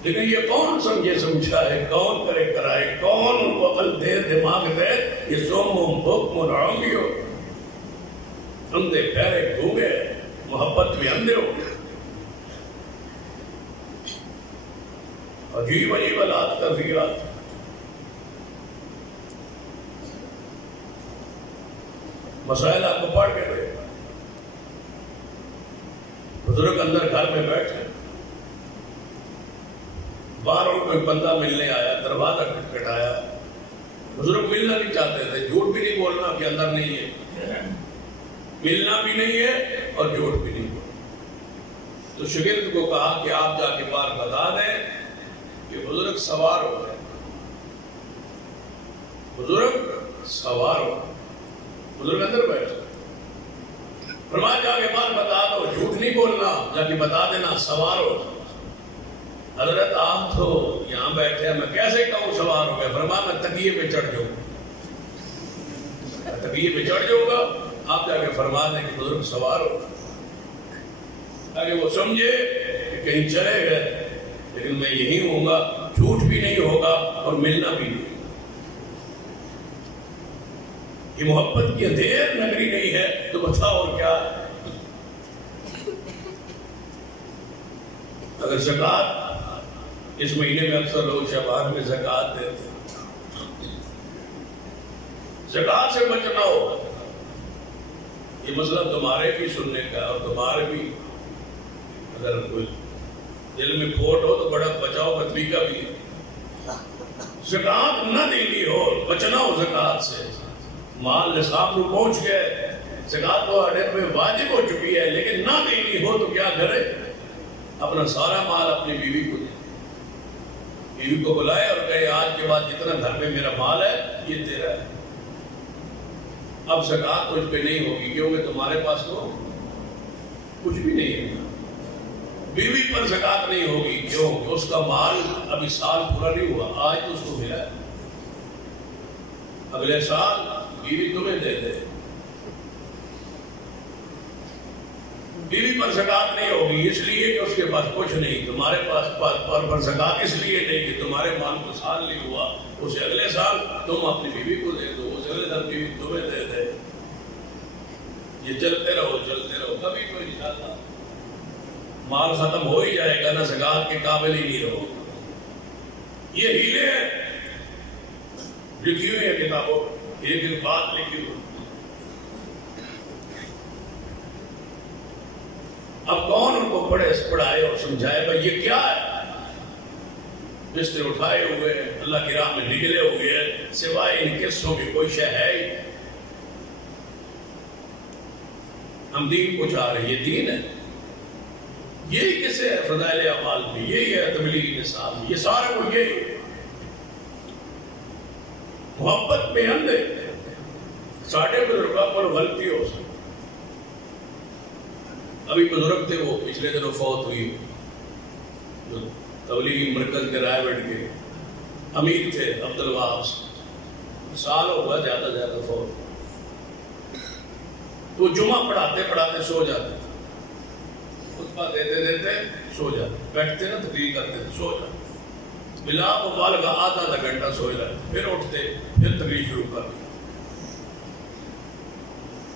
لیکن یہ کون سمجھے سمجھا ہے، کون کرے کرائے، کون عقل دے، دماغ دے؟ یہ صم بکم عمی ہو، اندھے بہرے گونگے، محبت میں اندھے ہو گئے۔ عجیب عجیب حالات کیفیات. مسائل آپ کو پڑھ کے دے. بزرگ اندر گھر میں بیٹھے, باہر ان کو ایک بندہ ملنے آیا, دروازہ کھٹکھٹایا. بزرگ ملنا نہیں چاہتے تھے, جھوٹ بھی نہیں بولنا کہ اندر نہیں ہے, ملنا بھی نہیں ہے اور جھوٹ بھی نہیں بولنا. تو شاگرد کو کہا کہ آپ جا کے باہر بتا دیں کہ بزرگ سوار ہو گئے, بزرگ سوار ہو گئے. بزرگ اندر بیٹھے, فرمایا جا کے باہر بتا دو, جھوٹ نہیں بولنا, جا کے بتا دینا سوار ہو گئے. حضرت آپ تو یہاں بیٹھے ہیں, میں کیسے کہوں سوار ہو گئے؟ فرمایا میں تکیے پہ چڑھ جاؤں گا, تکیے پہ چڑھ جاؤں گا. آپ جا کے فرما دیں کہ بزرگ سوار ہو, تاکہ وہ سمجھے کہ کہیں چلے گئے لیکن میں یہی ہوں گا, جھوٹ بھی نہیں ہوگا اور ملنا بھی نہیں. یہ محبت کی اندھیر نگری نہیں ہے تو بتاؤ اور کیا ہے؟ اگر زکوٰۃ اس مہینے میں اکثر لوگ شعبان میں زکوٰۃ دیتے ہیں, زکوٰۃ سے بچنا ہو. یہ مسئلہ تمہارے بھی سننے کا اور تمہارے بھی اگر کوئی دل میں کھوٹ ہو تو بڑا بچاؤ کا طریقہ بھی ہے. زکوٰۃ نہ دینی ہو, بچنا ہو زکوٰۃ سے. مال نصاب میں پہنچ گئے, زکوٰۃ تو ہر میں واجب ہو چکی ہے, لیکن نہ دینی ہو تو کیا کرے؟ اپنا سارا مال اپنی بیوی کو دے, بیوی کو بلائے اور کہے آج کے بعد جتنا گھر میں میرا مال ہے یہ تیرا ہے. اب زکوٰۃ تجھ پہ نہیں ہوگی کیونکہ تمہارے پاس تو کچھ بھی نہیں ہے. بیوی پر زکوٰۃ نہیں ہوگی کیوں؟ اس کا مال ابھی سال پورا نہیں ہوا, آج تو اس کو ملا ہے, اگلے سال بیوی تمہیں دے دے. بیوی پر زکوٰۃ نہیں ہوگی اس لیے کہ اس کے پاس کچھ نہیں, تمہارے پاس پر زکوٰۃ اس لیے نہیں کہ تمہارے مال کو سال نہیں ہوا, اسے اگلے سال تم اپنی بیوی کو دے دو, اسے اگلے سال بیوی تمہیں دے دے. یہ چلتے رہو چلتے رہو, کبھی کوئی انشاءاللہ مال ختم ہو ہی جائے گا نا, زکوٰۃ کے قابل ہی نہیں رہو. یہ ہیلے ہیں لکھی ہوئی ہے کتابوں, ایک ایک بات لکھی ہوئی. اب کون ان کو پڑھائے اور سمجھائے بھائی یہ کیا ہے؟ بستر اٹھائے ہوئے اللہ کی راہ میں نکلے ہوئے ہیں, سوائے ان قصوں کی کوئی شے ہے ہی. ہم دین کو چاہ رہے ہیں, یہ دین ہے, یہی قصے ہے فضائل اعمال میں, یہی ہے تبلیغ نصاب میں, یہ سارے کو یہی محبت میں اندھے. ساڑھے بزرگوں پر غلطی ہو سکتی. ابھی بزرگ تھے وہ پچھلے دنوں فوت ہوئی, جو تبلیغی مرکز کے رائے کے امیر تھے عبدالوہاب, سال ہوگا زیادہ زیادہ فوت. تو جمعہ پڑھاتے پڑھاتے سو جاتے, خطبہ دیتے دیتے سو جاتے, بیٹھتے نا تقریر کرتے سو جاتے, بلا مبالغہ آدھا گھنٹہ سوئے رہتے, پھر اٹھتے پھر تقریر شروع کرتے.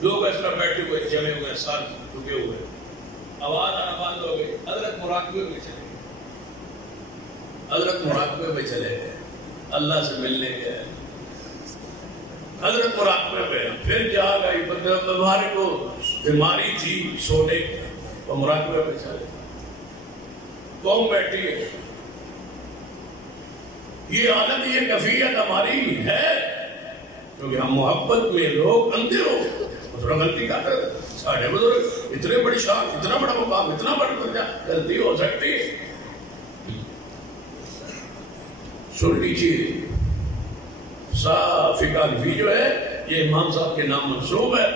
لوگ اس طرح بیٹھے ہوئے جمے ہوئے سر جھکے ہوئے, آواز آنا بند ہو گئی. حضرت مراقبے میں چلے گئے, حضرت مراقبے میں چلے گئے, اللہ سے ملنے گئے, حضرت مراقبے میں پھر جا گئی. بیماری کو بیماری تھی سونے کی, وہ مراقبے میں چلے گئے. قوم بیٹھی ہے, یہ حالت یہ کیفیت ہماری ہے کیونکہ ہم محبت میں لوگ اندھے ہو. تھوڑا غلطی کرتے ساڑھے بزرگ اتنے بڑی شان, اتنا بڑا مقام, اتنا بڑا درجہ, غلطی ہو سکتی ہے. سن لیجیے, صافی کالفی جو ہے یہ امام صاحب کے نام منسوب ہے.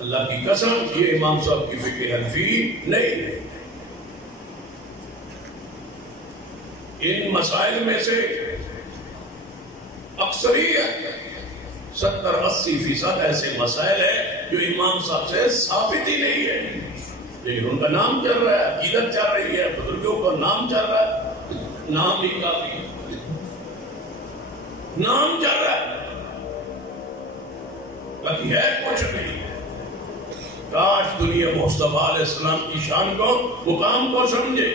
اللہ کی قسم یہ امام صاحب کی فقہ حنفی نہیں ہے. ان مسائل میں سے اکثریت 70-80% ایسے مسائل ہیں جو امام صاحب سے ثابت ہی نہیں ہے, لیکن ان کا نام چل رہا ہے, عقیدت چل رہی ہے, بزرگوں کا نام چل رہا ہے. نام ہی کافی ہے, نام چل رہا ہے, باقی ہے کچھ نہیں. کاش دنیا مصطفیٰ علیہ السلام کی شان کو, مقام کو سمجھے.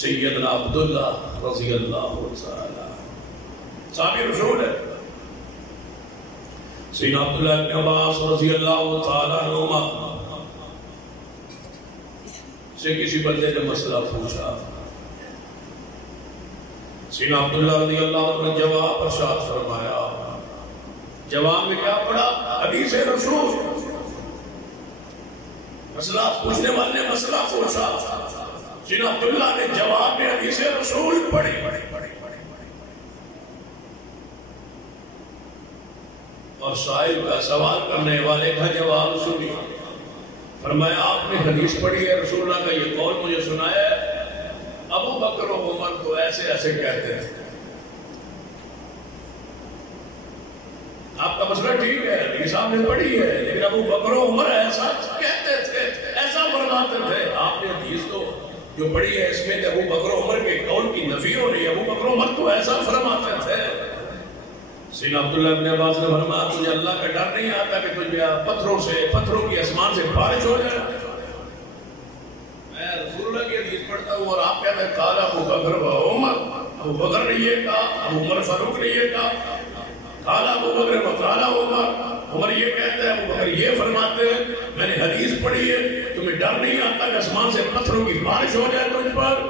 سیدنا عبداللہ رضی اللہ تعالی صحابی رسول ہے. سیدنا عبداللہ ابن عباس رضی اللہ تعالی عنہما سے کسی بندے نے مسئلہ پوچھا. سیدنا عبداللہ رضی اللہ عنہ نے جواب ارشاد فرمایا. جواب میں کیا پڑھا؟ حدیث رسول. مسئلہ پوچھنے والے نے مسئلہ پوچھا. سیدنا عبداللہ نے جواب میں حدیث رسول پڑھی. اور سائل کا سوال کرنے والے کا جواب سنی. فرمایا آپ نے حدیث پڑھی ہے، رسول اللہ کا یہ قول مجھے سنایا ہے، ابو بکر و عمر تو ایسے ایسے کہتے ہیں. آپ کا مسئلہ ٹھیک ہے، حدیث آپ نے پڑھی ہے، لیکن ابو بکر و عمر ایسا کہتے تھے، ایسا فرماتے تھے. آپ نے حدیث تو جو پڑھی ہے اس میں ابو بکر و عمر کے قول کی نفی ہو رہی ہے. ابو بکر و عمر تو ایسا فرماتے تھے. سیدنا عبداللہ ابن عباس نے فرمایا تجھے اللہ کا ڈر نہیں آتا کہ تجھے پتھروں کی آسمان سے بارش ہو جائے؟ میں رسول اللہ کی حدیث پڑھتا ہوں اور آپ کہتے ہیں قال ابو بکر و عمر. ابو بکر نے یہ کہا، ابو عمر فاروق نے یہ کہا. قال ابو بکر و قال عمر، عمر یہ کہتے ہیں، ابو بکر یہ فرماتے ہیں. میں نے حدیث پڑھی ہے، تمہیں ڈر نہیں آتا کہ آسمان سے پتھروں کی بارش ہو جائے تجھ پر؟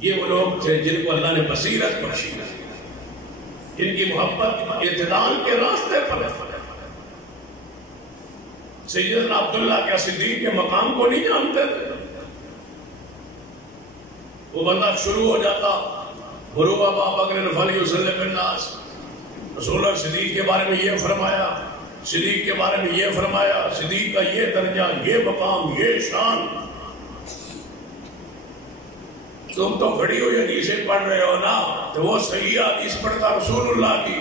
یہ وہ لوگ تھے جن کو اللہ نے بصیرت بخشی، جن کی محبت اعتدال کے راستے پر ہے. سیدنا عبداللہ کیا صدیق کے مقام کو نہیں جانتے تھے؟ وہ بندہ شروع ہو جاتا غروب ابا بکر فلیسلم الناس. رسول اللہ صدیق کے بارے میں یہ فرمایا، صدیق کے بارے میں یہ فرمایا، صدیق کا یہ درجہ، یہ مقام، یہ شان. تم تو کھڑی ہوئی حدیثیں پڑھ رہے ہو نا، تو وہ صحیح حدیث پڑھتا رسول اللہ کی.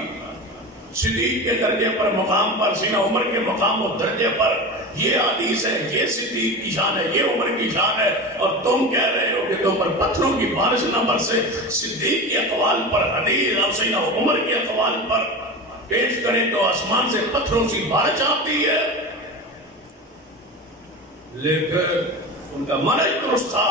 صدیق کے درجے پر، مقام پر، سیدنا عمر کے مقام و درجے پر یہ حدیث ہے، یہ صدیق کی شان ہے، یہ عمر کی شان ہے. اور تم کہہ رہے ہو کہ تم پر پتھروں کی بارش نہ برسے. صدیق کے اقوال پر حدیث اور سیدنا عمر کے اقوال پر پیش کریں تو آسمان سے پتھروں سے بارش آتی ہے. لیکن ان کا منہج درست تھا.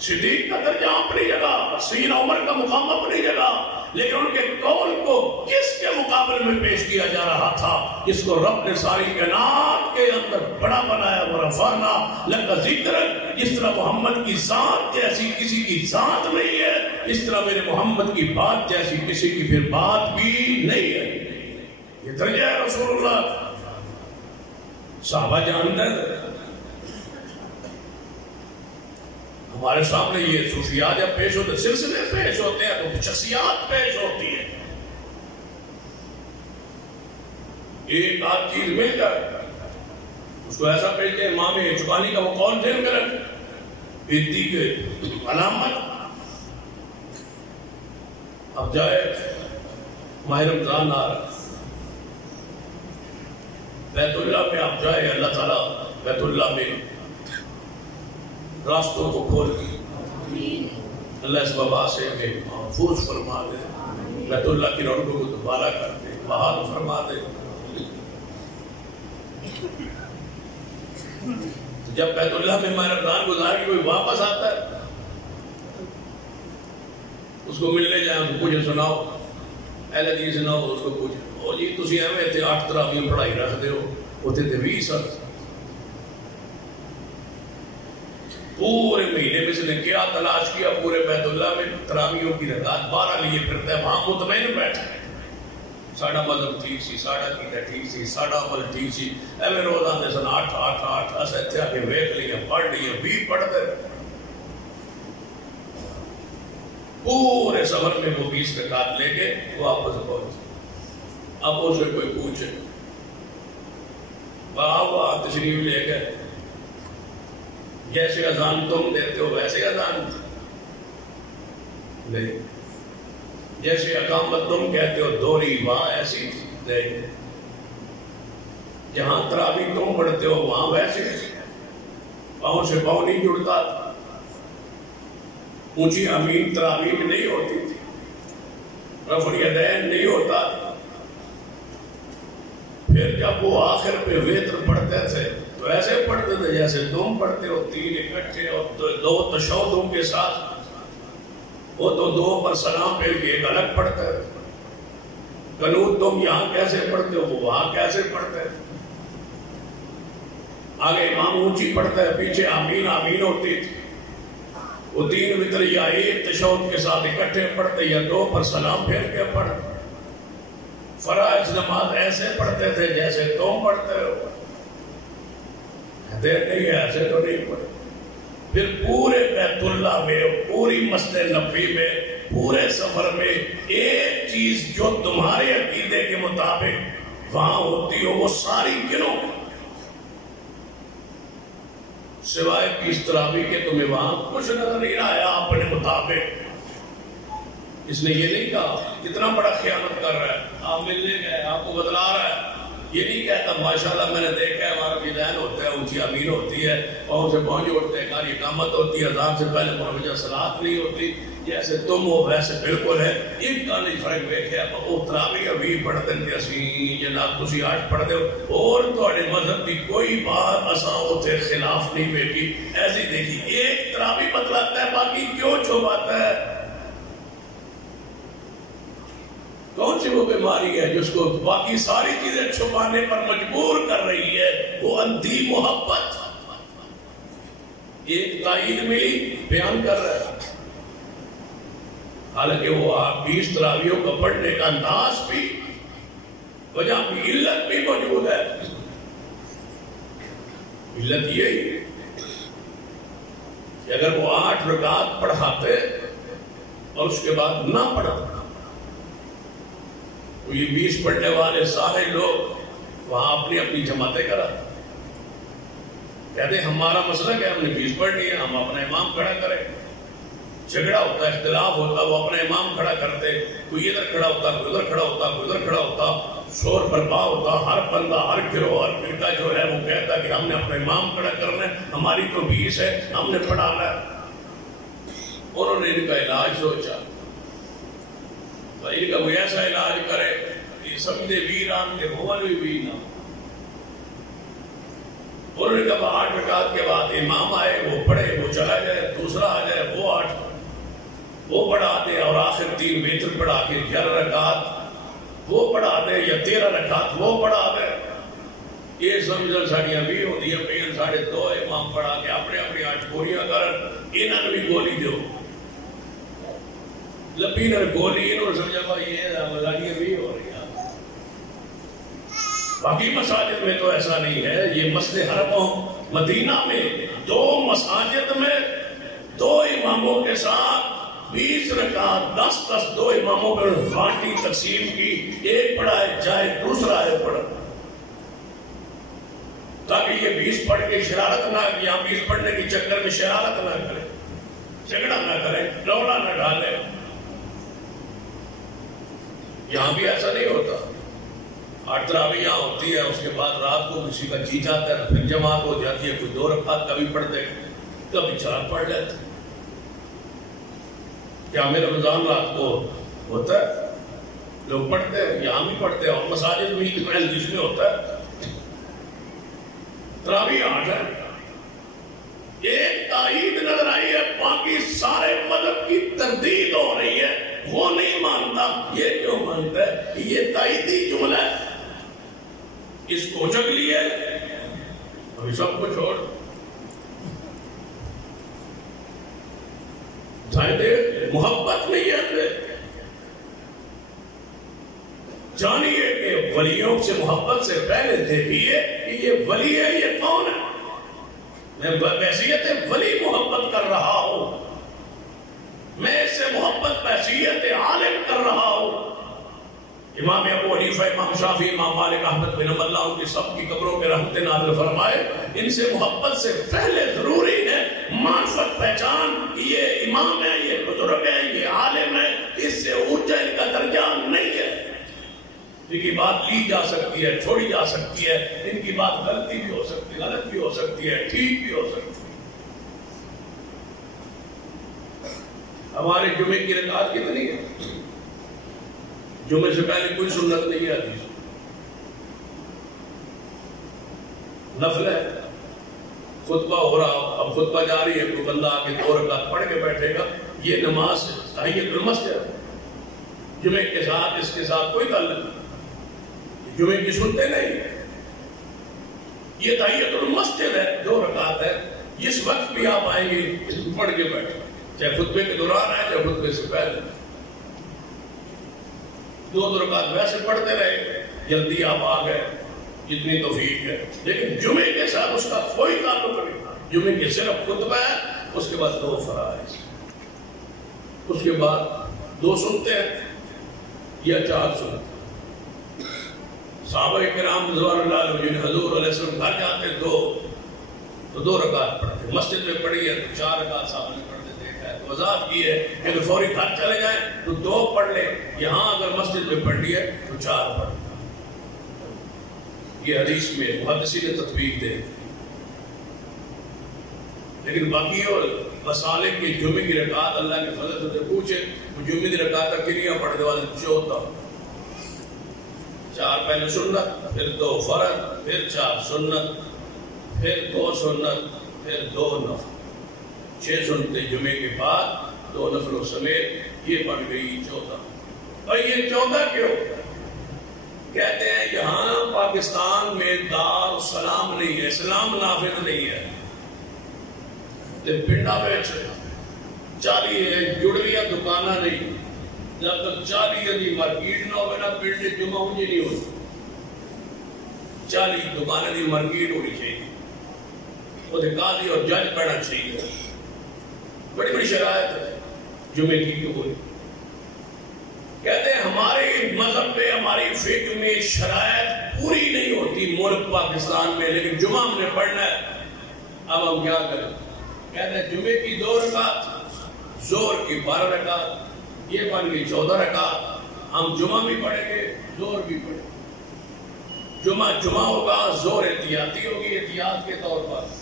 صدیق کا درجہ اپنی جگہ، سیدنا عمر کا مقام اپنی جگہ، لیکن ان کے قول کو کس کے مقابل میں پیش کیا جا رہا تھا؟ جس کو رب نے ساری کائنات کے اندر بڑا بنایا. وَرَفَعْنَا لَكَ ذِكْرَكَ. جس طرح محمد کی ذات جیسی کسی کی ذات نہیں ہے، اس طرح میرے محمد کی بات جیسی کسی کی پھر بات بھی نہیں ہے. یہ درجہ ہے رسول اللہ. صحابہ جانتے ہیں. ہمارے سامنے یہ صوفیات جب پیش ہوتے، سلسلے پیش ہوتے ہیں تو شخصیات پیش ہوتی ہے. ایک آدھ چیز مل کر اس کو ایسا پیش کہ امام چکانی کا وہ کون تھے میرا بیتی کے علامت. اب جائے ماہ رمضان آ رہا، بیت اللہ میں اب جائے، اللہ تعالیٰ بیت اللہ میں راستوں کو کھول کے اللہ اس وبا سے ہمیں محفوظ فرما دے. بیت اللہ کی رونقوں کو دوبارہ کر دے، بحال فرما دے. جب بیت اللہ میں ماہ رمضان گزار کے کوئی واپس آتا ہے، اس کو ملنے جائیں، اس کو پوچھے سناؤ اہل حدیث سناؤ. اس کو پوچھے او جی تسی ایویں تے 8 تراویح پڑھائی رکھتے ہو، اتنے تے 20 سال پورے مہینے میں سے نے کیا تلاش کیا پورے بیت اللہ میں تراویحوں کی رکعت 12 لیے پھرتا ہے. وہاں مطمئن بیٹھے ساڑھا مذہب ٹھیک سی، ساڑھا کیتا ٹھیک سی، ساڑھا عمل ٹھیک سی. ایویں روز آتے سن 8 اسے اتنے آ کے ویکھ لیے، پڑھ لیے، 20 پڑھتے. پورے سفر میں وہ 20 رکعت لے کے واپس پہنچے. اب اسے کوئی پوچھے واہ تشریف لے گئے، جیسے اذان تم دیتے ہو ویسے اذان نہیں، جیسے اقامت تم کہتے ہو دوری وہاں ایسی نہیں، جہاں تراویح تم پڑھتے ہو وہاں ویسے پاؤں سے پاؤں نہیں جڑتا. اونچی امین تراویح میں نہیں ہوتی تھی، رفع الیدین نہیں ہوتا تھا. پھر جب وہ آخر پہ وتر پڑھتے تھے تو تو ایسے پڑھتے تھے جیسے تم پڑھتے ہو، 3 اکٹھے اور 2 تشہدوں کے ساتھ. وہ تو 2 پر سلام پھیر کے ایک الگ پڑھتا ہے. قنوت تم یہاں کیسے پڑھتے ہو، وہ وہاں کیسے پڑھتے ہیں. آگے امام اونچی پڑھتا ہے، پیچھے آمین آمین ہوتی تھی. وہ 3 وتر یا 1 تشہد کے ساتھ اکٹھے پڑھتے یا 2 پر سلام پھیر کے پڑھتے. فرائض نماز ایسے پڑھتے تھے جیسے تم پڑھتے ہو. نہیں ایسے تو نہیں پڑھتے. پھر پورے بیت اللہ میں، پوری مسجد نبوی میں، پورے سفر میں ایک چیز جو تمہارے عقیدے کے مطابق وہاں ہوتی ہو وہ ساری گنو، سوائے 20 تراویح کے تمہیں وہاں کچھ نظر نہیں آیا اپنے مطابق. اس نے یہ نہیں کہا کتنا بڑا خیانت کر رہا ہے، آپ ملنے گئے آپ کو بتلا رہا ہے. یہ نہیں کہتا ماشاءاللہ میں نے دیکھا ہے ہمارا ملین ہوتا ہے، اونچی امین ہوتی ہے، اور سے پہنچ اٹھتے ہیں، کاری اقامت ہوتی ہے، اذان سے پہلے مروجہ صلات نہیں ہوتی. جیسے تم ہو ویسے بالکل ہے. ایک کا نہیں فرق دیکھا وہ تراویح ابھی پڑھتے ہیں اسی جناب تسی 8 پڑھتے ہو اور تھوڑے مذہب کی کوئی بات اساں اتنے خلاف نہیں بیٹھی. ایسی دیکھی ایک تراویح بتلاتا ہے باقی کیوں چھپاتا ہے. کون سی وہ بیماری ہے جس کو باقی ساری چیزیں چھپانے پر مجبور کر رہی ہے؟ وہ اندھی محبت. ایک تائید ملی بیان کر رہا ہے، حالانکہ وہ 20 تراویحوں کا پڑھنے کا انداز بھی وجہ بھی علت بھی موجود ہے. علت یہی کہ اگر وہ 8 رکعت پڑھاتے اور اس کے بعد نہ پڑھاتے تو یہ 20 پڑھنے والے سارے لوگ وہاں اپنی اپنی جماعتیں کراتے. کہتے ہیں ہمارا مسئلہ کیا، ہم نے 20 پڑھنی ہے، ہم اپنا امام کھڑا کریں. جھگڑا ہوتا ہے، اختلاف ہوتا، وہ اپنا امام کھڑا کرتے، کوئی ادھر کھڑا ہوتا، کوئی ادھر کھڑا ہوتا، کوئی ادھر کھڑا ہوتا، شور برپا ہوتا. ہر بندہ ہر گروہ ہر فرقہ جو ہے وہ کہتا کہ ہم نے اپنا امام کھڑا کرنا ہے، ہماری تو 20 ہے، ہم نے پڑھانا ہے. انہوں نے ان کا علاج سوچا، ان کا کوئی ایسا علاج کرے کہ سمجھے ویران کے ہومن بھی ویران. انہوں نے کہا 8 رکعت کے بعد امام آئے وہ پڑھے، وہ چلا جائے، دوسرا آ جائے وہ 8 وہ پڑھا دے، اور آخر 3 وتر پڑھا کے 11 رکعت وہ پڑھا دے یا 13 رکعت وہ پڑھا دے. یہ سمجھن ساڑیاں بھی ہوتی ہے پہ 2.5 امام پڑھا کے اپنے اپنی 8 پوریاں کرن. انہوں نے بھی گولی دیو لپی نے گولی، انہوں نے سمجھا بھائی یہ مزاحیاں بھی ہو رہی ہیں. باقی مساجد میں تو ایسا نہیں ہے. یہ مسجد حرم مدینہ میں 2 مساجد میں 2 اماموں کے ساتھ 20 رکعت 10 2 اماموں پر بانٹی تقسیم کی. ایک پڑھائے جائے دوسرا ہے پڑھا، تاکہ یہ 20 پڑھ کے شرارت نہ، یا 20 پڑھنے کے چکر میں شرارت نہ کرے، جھگڑا نہ کرے، رولا نہ ڈالے. یہاں بھی ایسا نہیں ہوتا. 8 تراویح ہوتی ہے، اس کے بعد رات کو کسی کا جی جاتا ہے پھر جماعت ہو جاتی ہے. کوئی 2 رکعت کبھی پڑھتے کبھی 4 پڑھ لیتے. کیا میں رمضان رات کو ہوتا ہے لوگ پڑھتے ہیں، یہاں بھی پڑھتے ہیں، اور مساجد میں جس میں ہوتا ہے. تراویح 8 ہے. ایک تائید نظر آئی ہے، باقی سارے مذہب کی تردید ہو رہی ہے. وہ نہیں مانتا. یہ کیوں مانتا ہے؟ یہ تائیدی جملہ ہے، اس کو چک لیے اور سب کو چھوڑ محبت نہیں ہے. جانیے کہ ولیوں سے محبت سے پہلے دیکھیے کہ یہ ولی ہے، یہ کون ہے. میں بحیثیت ولی محبت کر رہا ہوں، میں اس سے محبت بحیثیت عالم کر رہا ہوں. امام ابو حنیفہ، امام شافعی، امام مالک، احمد بن حنبل ان کی سب کی قبروں پہ رحمت نازل فرمائے. ان سے محبت سے پہلے ضروری ہے معرفت، پہچان. یہ امام ہے، یہ بزرگ ہے، یہ عالم ہے. اس سے اونچا ان کا درجہ نہیں ہے. ان کی بات لی جا سکتی ہے، چھوڑی جا سکتی ہے. ان کی بات غلطی بھی ہو سکتی ہے، غلط بھی ہو سکتی ہے، ٹھیک بھی ہو سکتی ہے. ہمارے جمعے کی رکعت کتنی ہے؟ جمعے سے پہلے کوئی سنت نہیں ہے، حدیث نفل ہے. خطبہ ہو رہا، اب خطبہ جاری ہے، کوئی بندہ آ کے 2 رکعت پڑھ کے بیٹھے گا، یہ نماز تحیۃ المسجد، جمعے کے ساتھ اس کے ساتھ کوئی تعلق نہیں، جمعے کی سنتے نہیں، یہ تحیۃ المسجد ہے، 2 رکعت ہے، جس وقت بھی آپ آئیں گے اس کو پڑھ کے بیٹھے، چاہے خطبے کے دوران ہے چاہے خطبے سے پہلے، 2 رکعت ویسے پڑھتے رہے، جلدی آپ آ گئے، جتنی توفیق ہے، لیکن جمعے کے ساتھ اس کا کوئی تعلق نہیں، جمعے کے صرف خطبہ ہے، اس کے بعد 2 فرائض، اس کے بعد 2 سنتے ہیں یا 4 سنتے ہیں۔ صحابہ کرام رضوان اللہ علیہم حضور علیہ السلام گھر جاتے تو 2 رکعت پڑھتے، مسجد میں پڑھی ہے تو 4 رکعت صحابہ نے پڑھتے دیکھا ہے، تو وضاحت کی ہے کہ اگر فوری گھر چلے جائیں تو 2 پڑھ لیں، یہاں اگر مسجد میں پڑھی ہے تو 4 پڑھ لیں۔ یہ حدیث میں محدثین نے تطبیق دے، لیکن باقی اور مسالے کی جمعے کی رکعت اللہ کے فضل سے پوچھے تو جمعے کی رکعت کنیاں پڑھنے والے 14، 4 پہلے سنت، پھر 2 فرض، پھر 4 سنت، پھر 2 سنت، پھر 2 نفل، 6 سنتے جمعے کے بعد 2 نفلوں سمیت، یہ بن گئی 14۔ اور یہ 14 کیوں؟ کہتے ہیں یہاں پاکستان میں دار السلام نہیں ہے، اسلام نافذ نہیں ہے، پنڈا میں 40 جڑیاں دکانہ نہیں، جب تک 40 دی مارکیٹ نہ ہوئے نا پنڈ جمعہ مجھے نہیں ہوتی، 40 دکانہ دی مارکیٹ ہونی چاہیے، وہ قاضی اور جج پڑھنا چاہیے، بڑی بڑی شرائط ہے جمعے کی کیوں ہوئی؟ کہتے ہیں ہمارے مذہب میں، ہماری فقہ میں شرائط پوری نہیں ہوتی ملک پاکستان میں، لیکن جمعہ ہم نے پڑھنا ہے، اب ہم کیا کریں؟ کہتے ہیں جمعے کی 2 رکعت، زور کی 12 رکعت، یہ بن گئی 14 رکعت، ہم جمعہ بھی پڑھیں گے زور بھی پڑھیں گے، جمعہ ہوگا، زور احتیاطی ہوگی، احتیاط کے طور پر،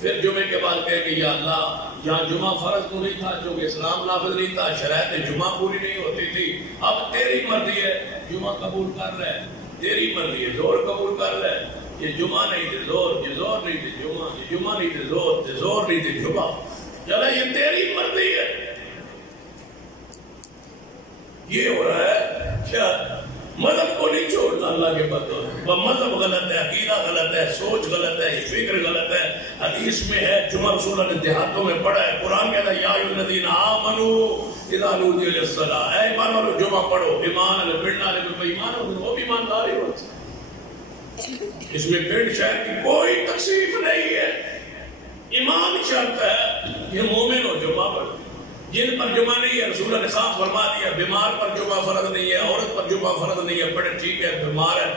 پھر جمعے کے بعد کہیں کہ یا اللہ یہاں جمعہ فرض تو نہیں تھا چونکہ اسلام نافذ نہیں تھا، شرائط جمعہ پوری نہیں ہوتی تھی، اب تیری مرضی ہے، جمعہ قبول کر رہے ہیں، تیری مرضی ہے، زور قبول کر رہے ہیں، یہ جمعہ نہیں تھے زور، یہ زور نہیں تھے جمعہ، یہ جمعہ نہیں تھے زور، یہ زور نہیں تھے جمعہ، چلے یہ تیری مرضی ہے۔ یہ ہو رہا ہے کیا؟ مذہب کو نہیں چھوڑنا اللہ کے بدلوں، مذہب غلط ہے، عقیدہ غلط ہے، سوچ غلط ہے، فکر غلط ہے، حدیث میں ہے، جمعہ رسول اللہ نے دیہاتوں میں پڑھا ہے، قرآن کہتا ہے یا ایھا الذین آمنوا اذا نودی للصلاۃ، اے ایمان والو جمعہ پڑھو، ایمان والے پڑھنے والے کوئی ایمان ہو وہ بھی ایماندار ہی ہوتا ہے، اس میں پنڈ شہر کی کوئی تقسیم نہیں ہے، ایمان شرط ہے، یہ مومن ہو جمعہ پڑھو، جن پر جمعہ نہیں ہے رسول اللہ نے صاف فرما دیا، بیمار پر جمعہ فرض نہیں ہے، عورت پر جمعہ فرض نہیں ہے، بڑے ٹھیک ہے بیمار ہے،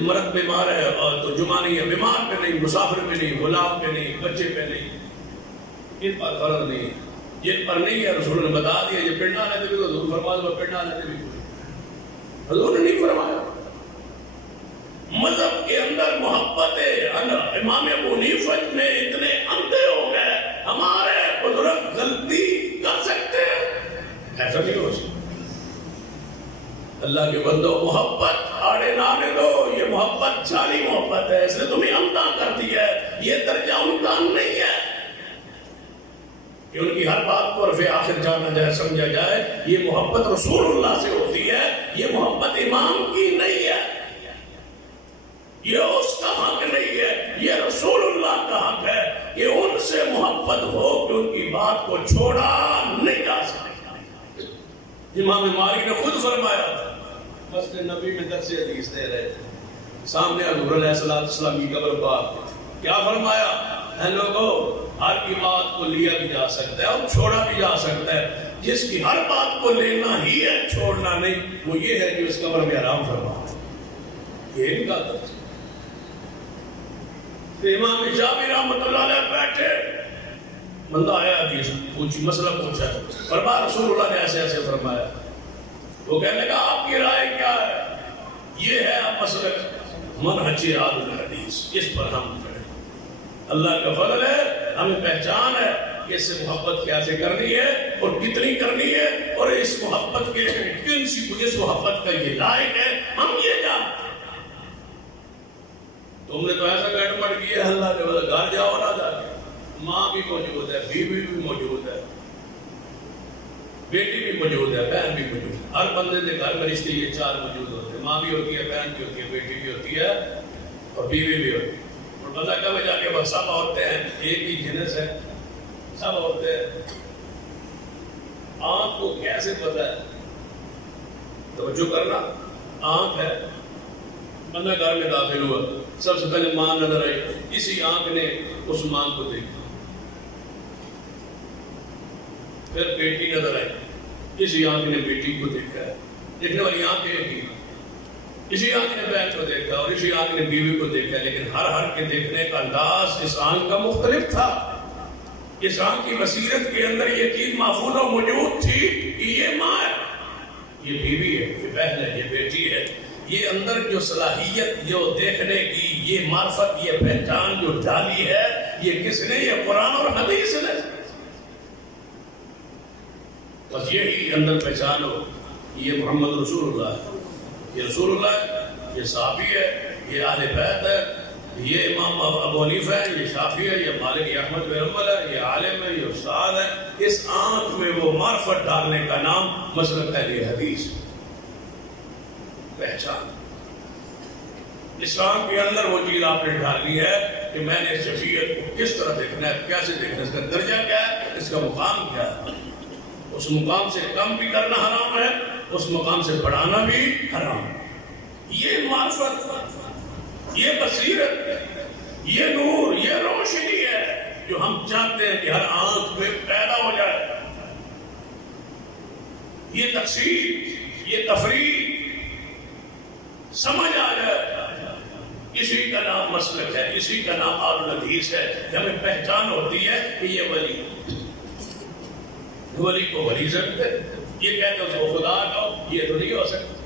مرد بیمار ہے تو جمعہ نہیں ہے، بیمار پہ نہیں، مسافر پہ نہیں، غلام پہ نہیں، بچے پہ نہیں، ان پر فرض نہیں ہے، جن پر نہیں ہے رسول نے بتا دیا، یہ پنڈا لیتے بھی حضور فرما دو، پنڈا لیتے بھی حضور نے نہیں فرمایا۔ مذہب کے اندر محبت ہے، امام ابو حنیفہ میں اتنے اندھے ہو گئے، ہمارے بزرگ غلطی کر سکتے ہیں، ایسا نہیں ہو سکتا۔ اللہ کے بندو محبت آڑے نہ آنے دو، یہ محبت جعلی محبت ہے، اس نے تمہیں اندھا کر دیا ہے، یہ درجہ ان کا نہیں ہے کہ ان کی ہر بات کو رفع آخر جانا جائے، سمجھا جائے، یہ محبت رسول اللہ سے ہوتی ہے، یہ محبت امام کی نہیں ہے، یہ اس کا حق نہیں ہے، یہ رسول اللہ کا حق ہے کہ ان سے محبت ہو کہ ان کی بات کو چھوڑا نہیں جا سکتا۔ امام مالک نے خود فرمایا تھا، مسجد نبی میں درس حدیث دے رہے تھے، سامنے حضور علیہ السلام کی قبر پاک، کیا فرمایا؟ اے لوگوں، ہر کی بات کو لیا بھی جا سکتا ہے اور چھوڑا بھی جا سکتا ہے، جس کی ہر بات کو لینا ہی ہے، چھوڑنا نہیں، وہ یہ ہے کہ اس قبر میں آرام فرمایا، یہ ان کا درس۔ امام شافعی رحمۃ اللہ علیہ بیٹھے، بندہ آیا حدیث پوچھی، مسئلہ پوچھا، فرمایا رسول اللہ نے ایسے ایسے فرمایا، وہ کہنے لگا آپ کی رائے کیا ہے؟ یہ ہے مسلک منہج اہل الحدیث، اس پر ہم کریں، اللہ کا فضل ہے، ہمیں پہچان ہے کہ اس سے محبت کیسے کرنی ہے اور کتنی کرنی ہے، اور اس محبت کے کن سی جس محبت کا یہ لائق ہے ہم یہ جانتے ہیں، تم نے تو ایسا گڑبڑ کیا اللہ نے بولا گھر جاؤ نہ جا کے. ماں بھی موجود ہے, بیوی بھی موجود ہے, بیٹی بھی موجود ہے, بہن بھی موجود ہے. ہر بندے کے گھر میں رشتے یہ چار موجود ہوتے ہیں. ماں بھی ہوتی ہے, بہن بھی ہوتی ہے, بیٹی بھی ہوتی ہے اور بیوی بھی ہوتی ہے. اور بندہ کب جا کے بس سب عورتیں ہیں, ایک ہی جنس ہے, سب عورتیں ہیں. آنکھ کو کیسے پتا ہے؟ توجہ کرنا, آنکھ ہے. بندہ گھر میں داخل ہوا, سب سے پہلے ماں نظر آئی, اسی آنکھ نے اس ماں کو دیکھا. پھر بیٹی نظر آئی, اسی آنکھ نے بیٹی کو دیکھا ہے. دیکھنے والی آنکھ ایک ہی, اسی آنکھ نے بہن کو دیکھا اور اسی آنکھ نے بیوی کو دیکھا. لیکن ہر کے دیکھنے کا انداز اس آنکھ کا مختلف تھا. اس آنکھ کی بصیرت کے اندر یہ چیز محفوظ و موجود تھی کہ یہ ماں ہے, یہ بیوی ہے, یہ بہن ہے, یہ بیٹی ہے. یہ اندر جو صلاحیت جو دیکھنے کی, یہ معرفت, یہ پہچان جو ڈالی ہے, یہ کس نے؟ یہ قرآن اور حدیث نے. بس یہی اندر پہچان ہو, یہ محمد رسول اللہ ہے, یہ رسول اللہ ہے, یہ صحابی ہے, یہ اہل بیت ہے, یہ امام ابو حنیفہ ہے, یہ شافعی ہے, یہ مالک, یہ احمد بن حنبل ہے, یہ عالم ہے, یہ استاد ہے. اس آنکھ میں وہ معرفت ڈالنے کا نام مسلک اہل حدیث. پہچان اسلام کے اندر وہ چیز آپ نے ڈالی ہے کہ میں نے شخصیت کو کس طرح دیکھنا ہے, کیسے دیکھنا ہے, اس کا درجہ کیا ہے, اس کا مقام کیا ہے. اس مقام سے کم بھی کرنا حرام ہے, اس مقام سے بڑھانا بھی حرام. یہ معرفت, یہ بصیرت, یہ نور, یہ روشنی ہے جو ہم چاہتے ہیں کہ ہر آنکھ میں پیدا ہو جائے. یہ تقسیم, یہ تفریق سمجھ آ جائے. اسی کا نام مسلک ہے, اسی کا نام آل الحدیث ہے کہ ہمیں پہچان ہوتی ہے کہ یہ ولی, ولی کو ولی سمجھتے. یہ کہتے ہیں اس کو خدا کہو, یہ تو نہیں ہو سکتا.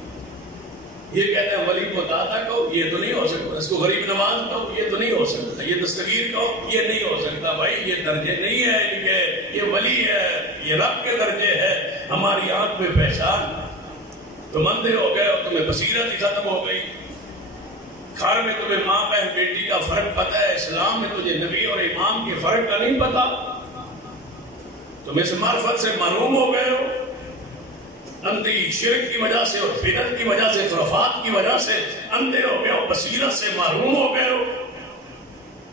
یہ کہتے ہیں ولی کو داتا کہو, یہ تو نہیں ہو سکتا. اس کو غریب نواز کہو, یہ تو نہیں ہو سکتا. یہ دستگیر کہو, یہ نہیں ہو سکتا. بھائی یہ درجے نہیں ہے ان کے, یہ ولی ہے, یہ رب کے درجے ہے. ہماری آنکھ میں پہچان, تم اندھے ہو گئے اور تمہیں بصیرت ہی ختم ہو گئی. گھر میں تمہیں ماں بہن بیٹی کا فرق پتہ ہے, اسلام میں تجھے نبی اور امام کے فرق کا نہیں پتا. تم اس معرفت سے محروم ہو گئے ہو. اندھی شرک کی وجہ سے اور بدعت کی وجہ سے, خرافات کی وجہ سے اندھے ہو گئے ہو, بصیرت سے محروم ہو گئے ہو.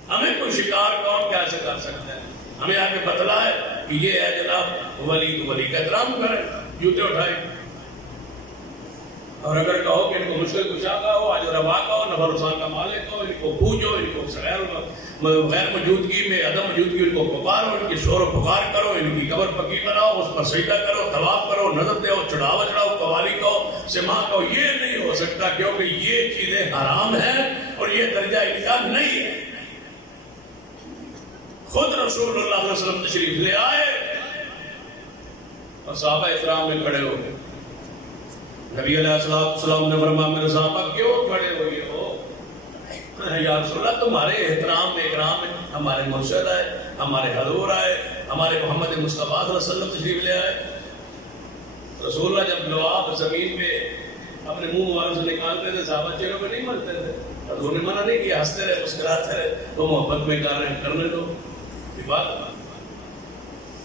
ہمیں کوئی شکار کون کیسے کر سکتا ہے؟ ہمیں آگے بتلا ہے کہ یہ ہے جناب ولی, تو ولی کا احترام کرے, جوتے اٹھائے. اور اگر کہو کہ ان کو مشکل کشا کہو, آج روا کہو, نفر رسان کا مالک کہو, ان کو پوجو, ان کو غیر موجودگی میں عدم موجودگی ان کو پکارو, ان کی شور و پکار کرو, ان کی قبر پکی بناؤ, اس پر سجدہ کرو, طواف کرو, نظر دو, چڑھاوا چڑھاؤ, قوالی کہو, سما کہو, یہ نہیں ہو سکتا کیونکہ یہ چیزیں حرام ہیں اور یہ درجہ ان کا نہیں ہے. خود رسول اللہ صلی اللہ علیہ وسلم تشریف لے آئے اور صحابہ اکرام میں کھڑے ہو گئے. نبی علیہ السلام نے فرمایا میرے صحابہ کیوں کھڑے ہوئے ہو؟ یا رسول اللہ تمہارے احترام میں اکرام میں ہمارے مرشد آئے, ہمارے حضور آئے, ہمارے محمد مصطفیٰ صلی اللہ علیہ وسلم تشریف لے آئے. رسول اللہ جب لعاب زمین پہ اپنے منہ والوں سے نکالتے تھے, صحابہ چہروں پہ نہیں مرتے تھے. حضور نے منع نہیں کیا, ہنستے رہے, مسکراتے رہے, تو محبت میں کرنے دو. یہ بات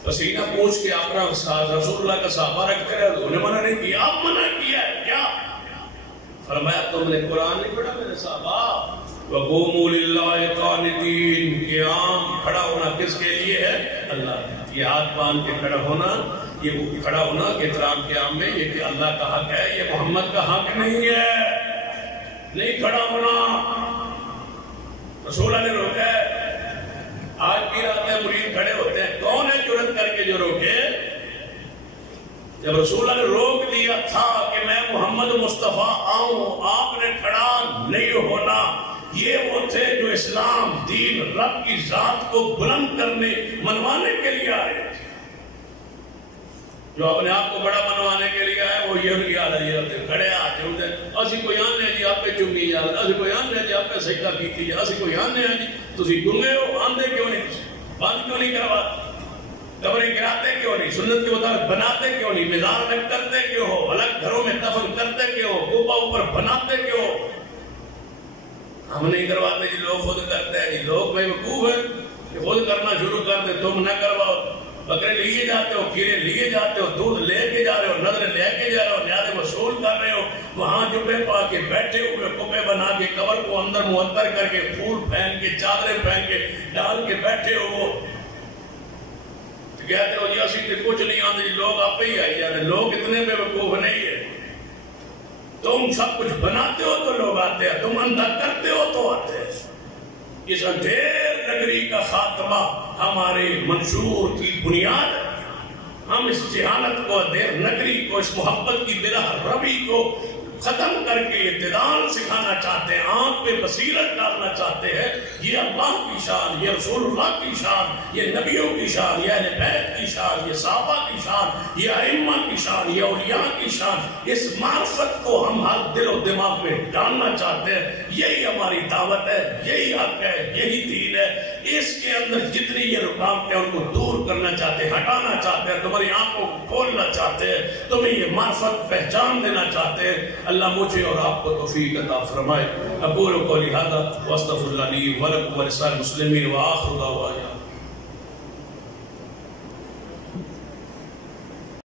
پسینہ پوچھ کے اپنا رسول اللہ کا صحابہ رکھتے رہے, انہوں نے منع نہیں کیا. آپ منع کیا ہے کیا؟ فرمایا تم نے قرآن نہیں پڑھا میرے صحابہ, وَقُومُوا لِلَّهِ قَانِتِينَ, قیام کھڑا ہونا کس کے لیے ہے؟ اللہ کے. یہ ہاتھ باندھ کے کھڑا ہونا, یہ کھڑا ہونا کہ احترام قیام میں, یہ کہ اللہ کا حق ہے, یہ محمد کا حق نہیں ہے. نہیں کھڑا ہونا, رسول اللہ نے روکا ہے. آج بھی آتے ہیں مرید کھڑے ہوتے ہیں, کون ہے جرات کر کے جو روکے؟ جب رسول اللہ نے روک دیا تھا کہ میں محمد مصطفیٰ آؤں, آپ نے کھڑا نہیں ہونا. یہ وہ تھے جو اسلام دین رب کی ذات کو بلند کرنے منوانے کے لیے آئے. جو اپنے آپ کو بڑا منوانے کے لیے آئے وہ یہ بھی آ رہے ہوتے کھڑے آتے ہوتے اسی کوئی آنے جی آپ پہ چمی جا, اسی کوئی آنے جی آپ پہ سجدہ کیتی جا, اسی کوئی آنے جی تسی گنگے ہو, آندے کیوں نہیں, بند کیوں نہیں کرواتے, قبریں گراتے کیوں نہیں, سنت کے مطابق بناتے کیوں نہیں, مزار میں کرتے کیوں ہو, الگ گھروں میں دفن کرتے کیوں ہو, کوبا اوپر بناتے کیوں ہو؟ ہم نہیں کرواتے جی، لوگ خود کرتے ہیں جی، لوگ بے وقوف ہیں کہ خود کرنا شروع کر دے، تم نہ کرواؤ۔ بکرے لیے جاتے ہو، کھیرے لیے جاتے ہو، دودھ لے کے جا رہے ہو، نظر لے کے جا رہے ہو، نیازیں وصول کر رہے ہو، وہاں جبے پا کے بیٹھے ہوئے کپے بنا کے قبر کو اندر معطر کر کے پھول پہن کے چادریں پہن کے ڈال کے بیٹھے ہو، کہتے ہو جی اسی تے کچھ نہیں آتے جی، لوگ آپ ہی آئی جاتے۔ لوگ اتنے بے وقوف نہیں ہے، تم سب کچھ بناتے ہو تو لوگ آتے ہیں، تم اندھا کرتے ہو تو آتے ہیں۔ اس اندھیر نگری کا خاتمہ ہمارے منشور کی بنیاد ہے۔ ہم اس جہالت کو، اندھیر نگری کو، اس محبت کی بلا روی کو ختم کر کے اتدال سکھانا چاہتے ہیں، آنکھ پہ بصیرت ڈالنا چاہتے ہیں۔ یہ اللہ کی شان، یہ رسول اللہ کی شان، یہ نبیوں کی شان، یہ اہل بیت کی شان، یہ صحابہ کی شان، یہ ائمہ کی شان، یہ اولیاء کی شان، اس معرفت کو ہم ہر دل و دماغ میں ڈالنا چاہتے ہیں۔ یہی ہماری دعوت ہے، یہی حق ہے، یہی دین ہے۔ اس کے اندر جتنی یہ رکاوٹیں ان کو دور کرنا چاہتے ہیں، ہٹانا چاہتے ہیں، تمہاری آنکھوں کو کھولنا چاہتے ہیں، تمہیں یہ معرفت پہچان دینا چاہتے ہیں۔ اللہ مجھے اور آپ کو توفیق عطا فرمائے۔ اقول قولی ھذا واستغفر اللہ لی ولکم ولسائر المسلمین وآخر دعوانا